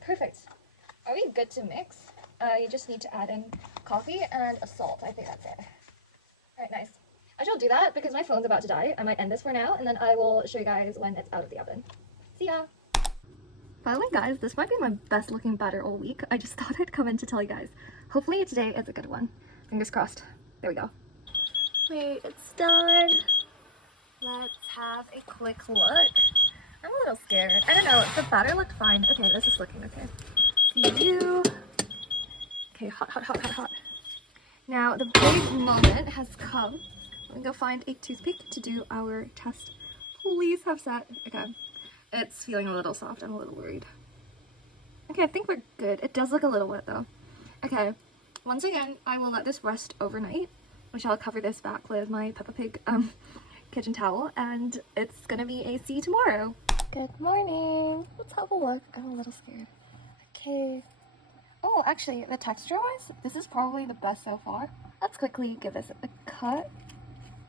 Perfect. Are we good to mix? You just need to add in coffee and a salt. I think that's it. Alright, nice. I shall do that because my phone's about to die. I might end this for now, and then I will show you guys when it's out of the oven. See ya! By the way, guys, this might be my best looking batter all week. I just thought I'd come in to tell you guys. Hopefully today is a good one. Fingers crossed. There we go. Wait, it's done. Let's have a quick look. I'm a little scared. I don't know. The batter looked fine. Okay, this is looking okay. See you. Okay, hot, hot, hot, hot, hot. Now, the big moment has come. Let me go find a toothpick to do our test. Please have set. Okay. It's feeling a little soft. I'm a little worried. Okay, I think we're good. It does look a little wet though. Okay, once again, I will let this rest overnight, which I'll cover this back with my Peppa Pig kitchen towel, and it's gonna be a see you tomorrow. Good morning. Let's have a look. I'm a little scared. Okay. Oh, actually, the texture-wise, this is probably the best so far. Let's quickly give this a cut.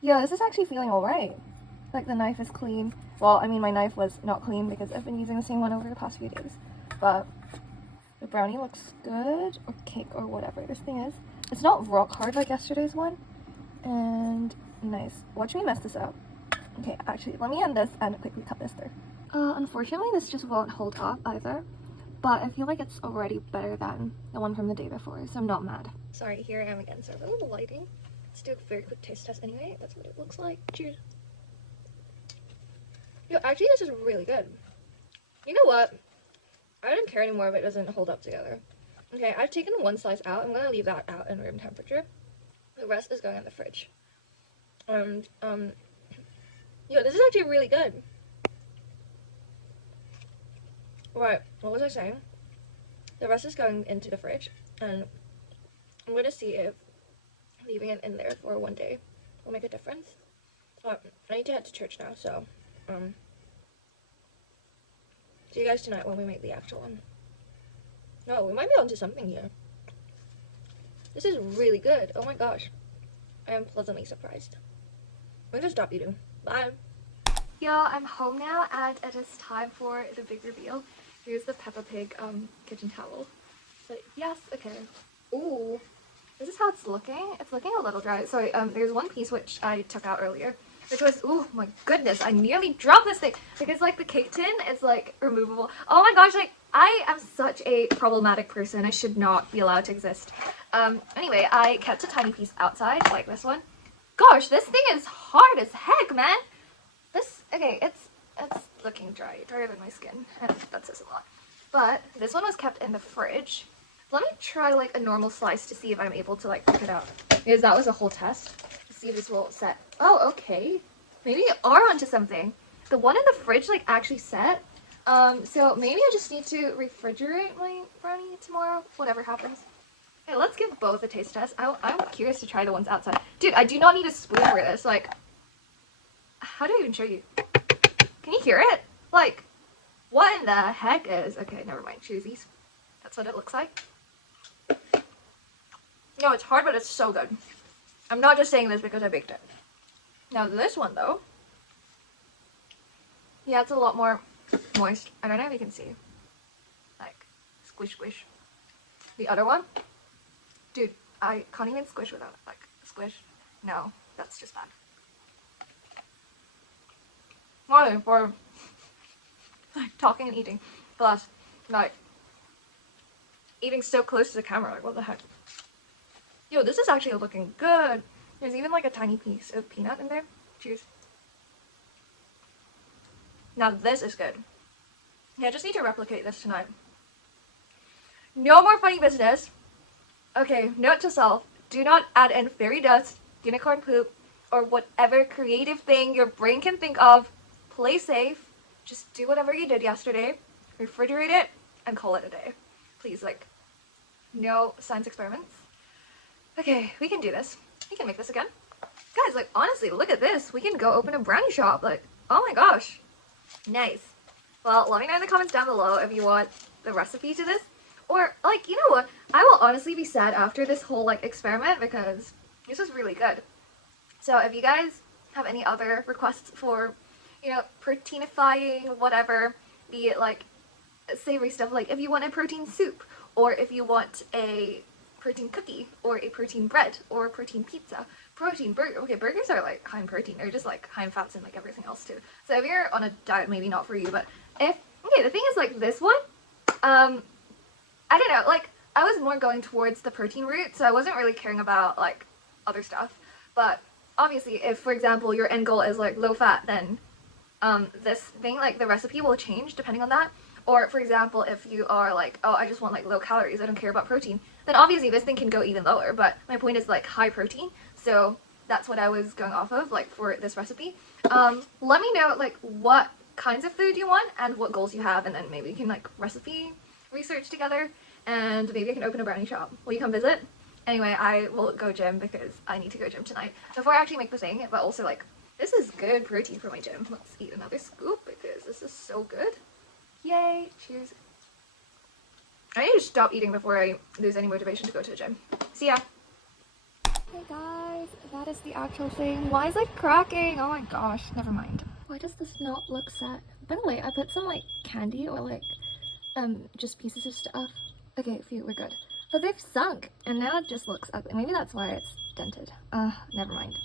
Yo, this is actually feeling alright. Like, the knife is clean. Well, I mean, my knife was not clean because I've been using the same one over the past few days. But the brownie looks good, or cake, or whatever this thing is. It's not rock hard like yesterday's one. And nice. Watch me mess this up. Okay, actually, let me end this and quickly cut this through. Unfortunately, this just won't hold up either. But I feel like it's already better than the one from the day before, so I'm not mad. Sorry, here I am again. So a little lighting. Let's do a very quick taste test anyway. That's what it looks like. Cheers. Yo, actually, this is really good. You know what? I don't care anymore if it doesn't hold up together. Okay, I've taken one slice out. I'm gonna leave that out in room temperature. The rest is going in the fridge. Yo, this is actually really good. Right, what was I saying? The rest is going into the fridge, and I'm gonna see if leaving it in there for one day will make a difference. I need to head to church now, so see you guys tonight when we make the actual one. No, we might be onto something here. This is really good. Oh my gosh. I am pleasantly surprised. I'm gonna stop eating. Bye. Yo, I'm home now and it is time for the big reveal. Here's the Peppa Pig kitchen towel. But yes, okay. Ooh. This is how it's looking. It's looking a little dry. Sorry, there's one piece which I took out earlier, which was, oh my goodness, I nearly dropped this thing because like the cake tin is like removable. Oh my gosh, like I am such a problematic person. I should not be allowed to exist. Anyway, I kept a tiny piece outside, like this one. Gosh, this thing is hard as heck, man. This, okay, it's looking dry, drier than my skin, and that says a lot. But this one was kept in the fridge. Let me try like a normal slice to see if I'm able to like pick it out. Because that was a whole test. To see if this will set. Oh, okay. Maybe you are onto something. The one in the fridge like actually set. So maybe I just need to refrigerate my brownie tomorrow. Whatever happens. Okay, let's give both a taste test. I'm curious to try the ones outside. Dude, I do not need a spoon for this. Like, how do I even show you? Can you hear it? Like, what in the heck is... Okay, never mind. Choose these. That's what it looks like. No, it's hard, but it's so good. I'm not just saying this because I baked it. Now this one, though. Yeah, it's a lot more moist. I don't know if you can see. Like, squish, squish. The other one? Dude, I can't even squish without it. Like, squish. No, that's just bad. Why? For like talking and eating. Plus, like, eating so close to the camera. Like, what the heck? Yo, this is actually looking good. There's even like a tiny piece of peanut in there. Cheers. Now this is good. Yeah, I just need to replicate this tonight. No more funny business. Okay, note to self. Do not add in fairy dust, unicorn poop, or whatever creative thing your brain can think of. Play safe. Just do whatever you did yesterday. Refrigerate it and call it a day. Please, like, no science experiments. Okay, we can do this. We can make this again. Guys, like, honestly, look at this. We can go open a brownie shop. Like, oh my gosh. Nice. Well, let me know in the comments down below if you want the recipe to this. Or, like, you know what? I will honestly be sad after this whole, like, experiment because this was really good. So if you guys have any other requests for, you know, proteinifying, whatever, be it, like, savory stuff, like if you want a protein soup, or if you want a protein cookie, or a protein bread, or protein pizza, protein burger. Okay, burgers are like high in protein. They're just like high in fats and like everything else too. So if you're on a diet, maybe not for you, but if, okay, the thing is like this one, I don't know, like I was more going towards the protein route, so I wasn't really caring about like other stuff. But obviously if, for example, your end goal is like low fat, then this thing, like the recipe will change depending on that. Or for example, if you are like, oh, I just want like low calories, I don't care about protein, then obviously this thing can go even lower. But my point is like high protein, so that's what I was going off of like for this recipe. Let me know like what kinds of food you want and what goals you have, and then maybe we can like recipe research together, and maybe I can open a brownie shop. Will you come visit? Anyway, I will go gym because I need to go gym tonight before I actually make the thing, but also like this is good protein for my gym. Let's eat another scoop because this is so good. Yay! Cheers. I need to stop eating before I lose any motivation to go to the gym. See ya! Hey guys, that is the actual thing. Why is it cracking? Oh my gosh, never mind. Why does this not look set? By the way, I put some like candy or like just pieces of stuff. Okay, phew, we're good. But they've sunk and now it just looks ugly. Maybe that's why it's dented. Never mind.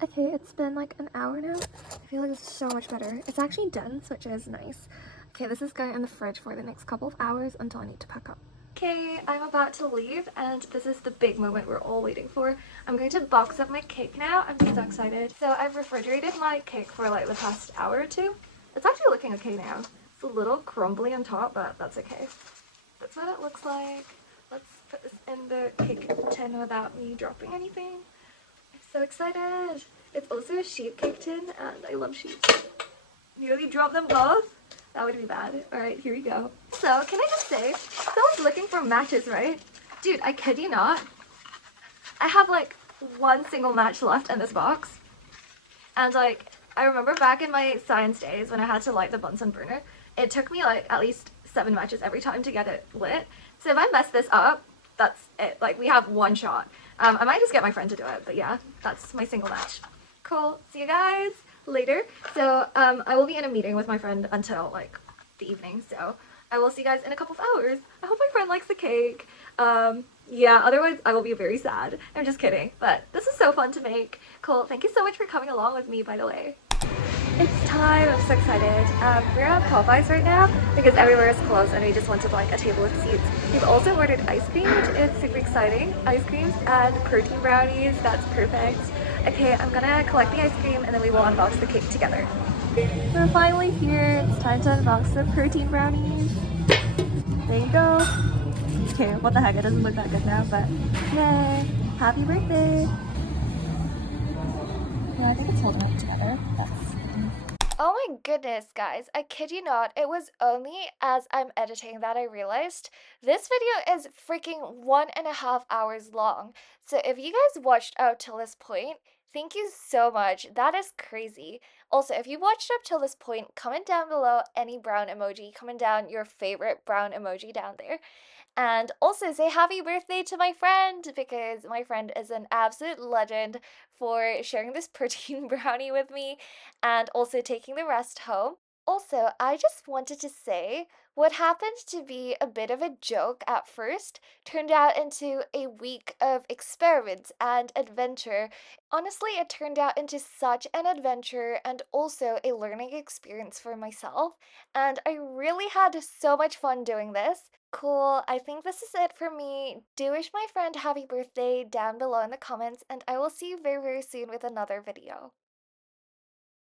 Okay, it's been like an hour now. I feel like it's so much better. It's actually dense, which is nice. Okay, this is going in the fridge for the next couple of hours until I need to pack up. Okay, I'm about to leave and this is the big moment we're all waiting for. I'm going to box up my cake now. I'm so excited. So I've refrigerated my cake for like the past hour or two. It's actually looking okay now. It's a little crumbly on top, but that's okay. That's what it looks like. Let's put this in the cake tin without me dropping anything. I'm so excited. It's also a sheep cake tin and I love sheep. Nearly dropped them both. That would be bad. Alright, here we go. So, can I just say, someone's looking for matches, right? Dude, I kid you not. I have like one single match left in this box. And like, I remember back in my science days when I had to light the Bunsen burner, it took me like at least 7 matches every time to get it lit. So if I mess this up, that's it. Like, we have one shot. I might just get my friend to do it, but yeah, that's my single match. Cool. See you guys later. So I will be in a meeting with my friend until like the evening, so I will see you guys in a couple of hours. I hope my friend likes the cake. Yeah, otherwise I will be very sad. I'm just kidding, but this is so fun to make. Cool. Thank you so much for coming along with me, by the way. It's time. I'm so excited. We're at Popeyes right now because everywhere is closed and we just wanted like a table with seats. We've also ordered ice cream, which is super exciting. Ice creams and protein brownies. That's perfect. Okay, I'm gonna collect the ice cream and then we will unbox the cake together. We're finally here. It's time to unbox the protein brownies. There you go. Okay, what the heck? It doesn't look that good now, but yay! Happy birthday! Yeah, I think it's holding up together. That's. Oh my goodness, guys, I kid you not, it was only as I'm editing that I realized this video is freaking 1.5 hours long. So if you guys watched out till this point, thank you so much. That is crazy. Also, if you watched up till this point, comment down below any brown emoji, comment down your favorite brown emoji down there. And also say happy birthday to my friend because my friend is an absolute legend for sharing this protein brownie with me and also taking the rest home. Also, I just wanted to say what happened to be a bit of a joke at first turned out into a week of experiments and adventure. Honestly, it turned out into such an adventure and also a learning experience for myself, and I really had so much fun doing this. Cool, I think this is it for me. Do wish my friend happy birthday down below in the comments, and I will see you very, very soon with another video.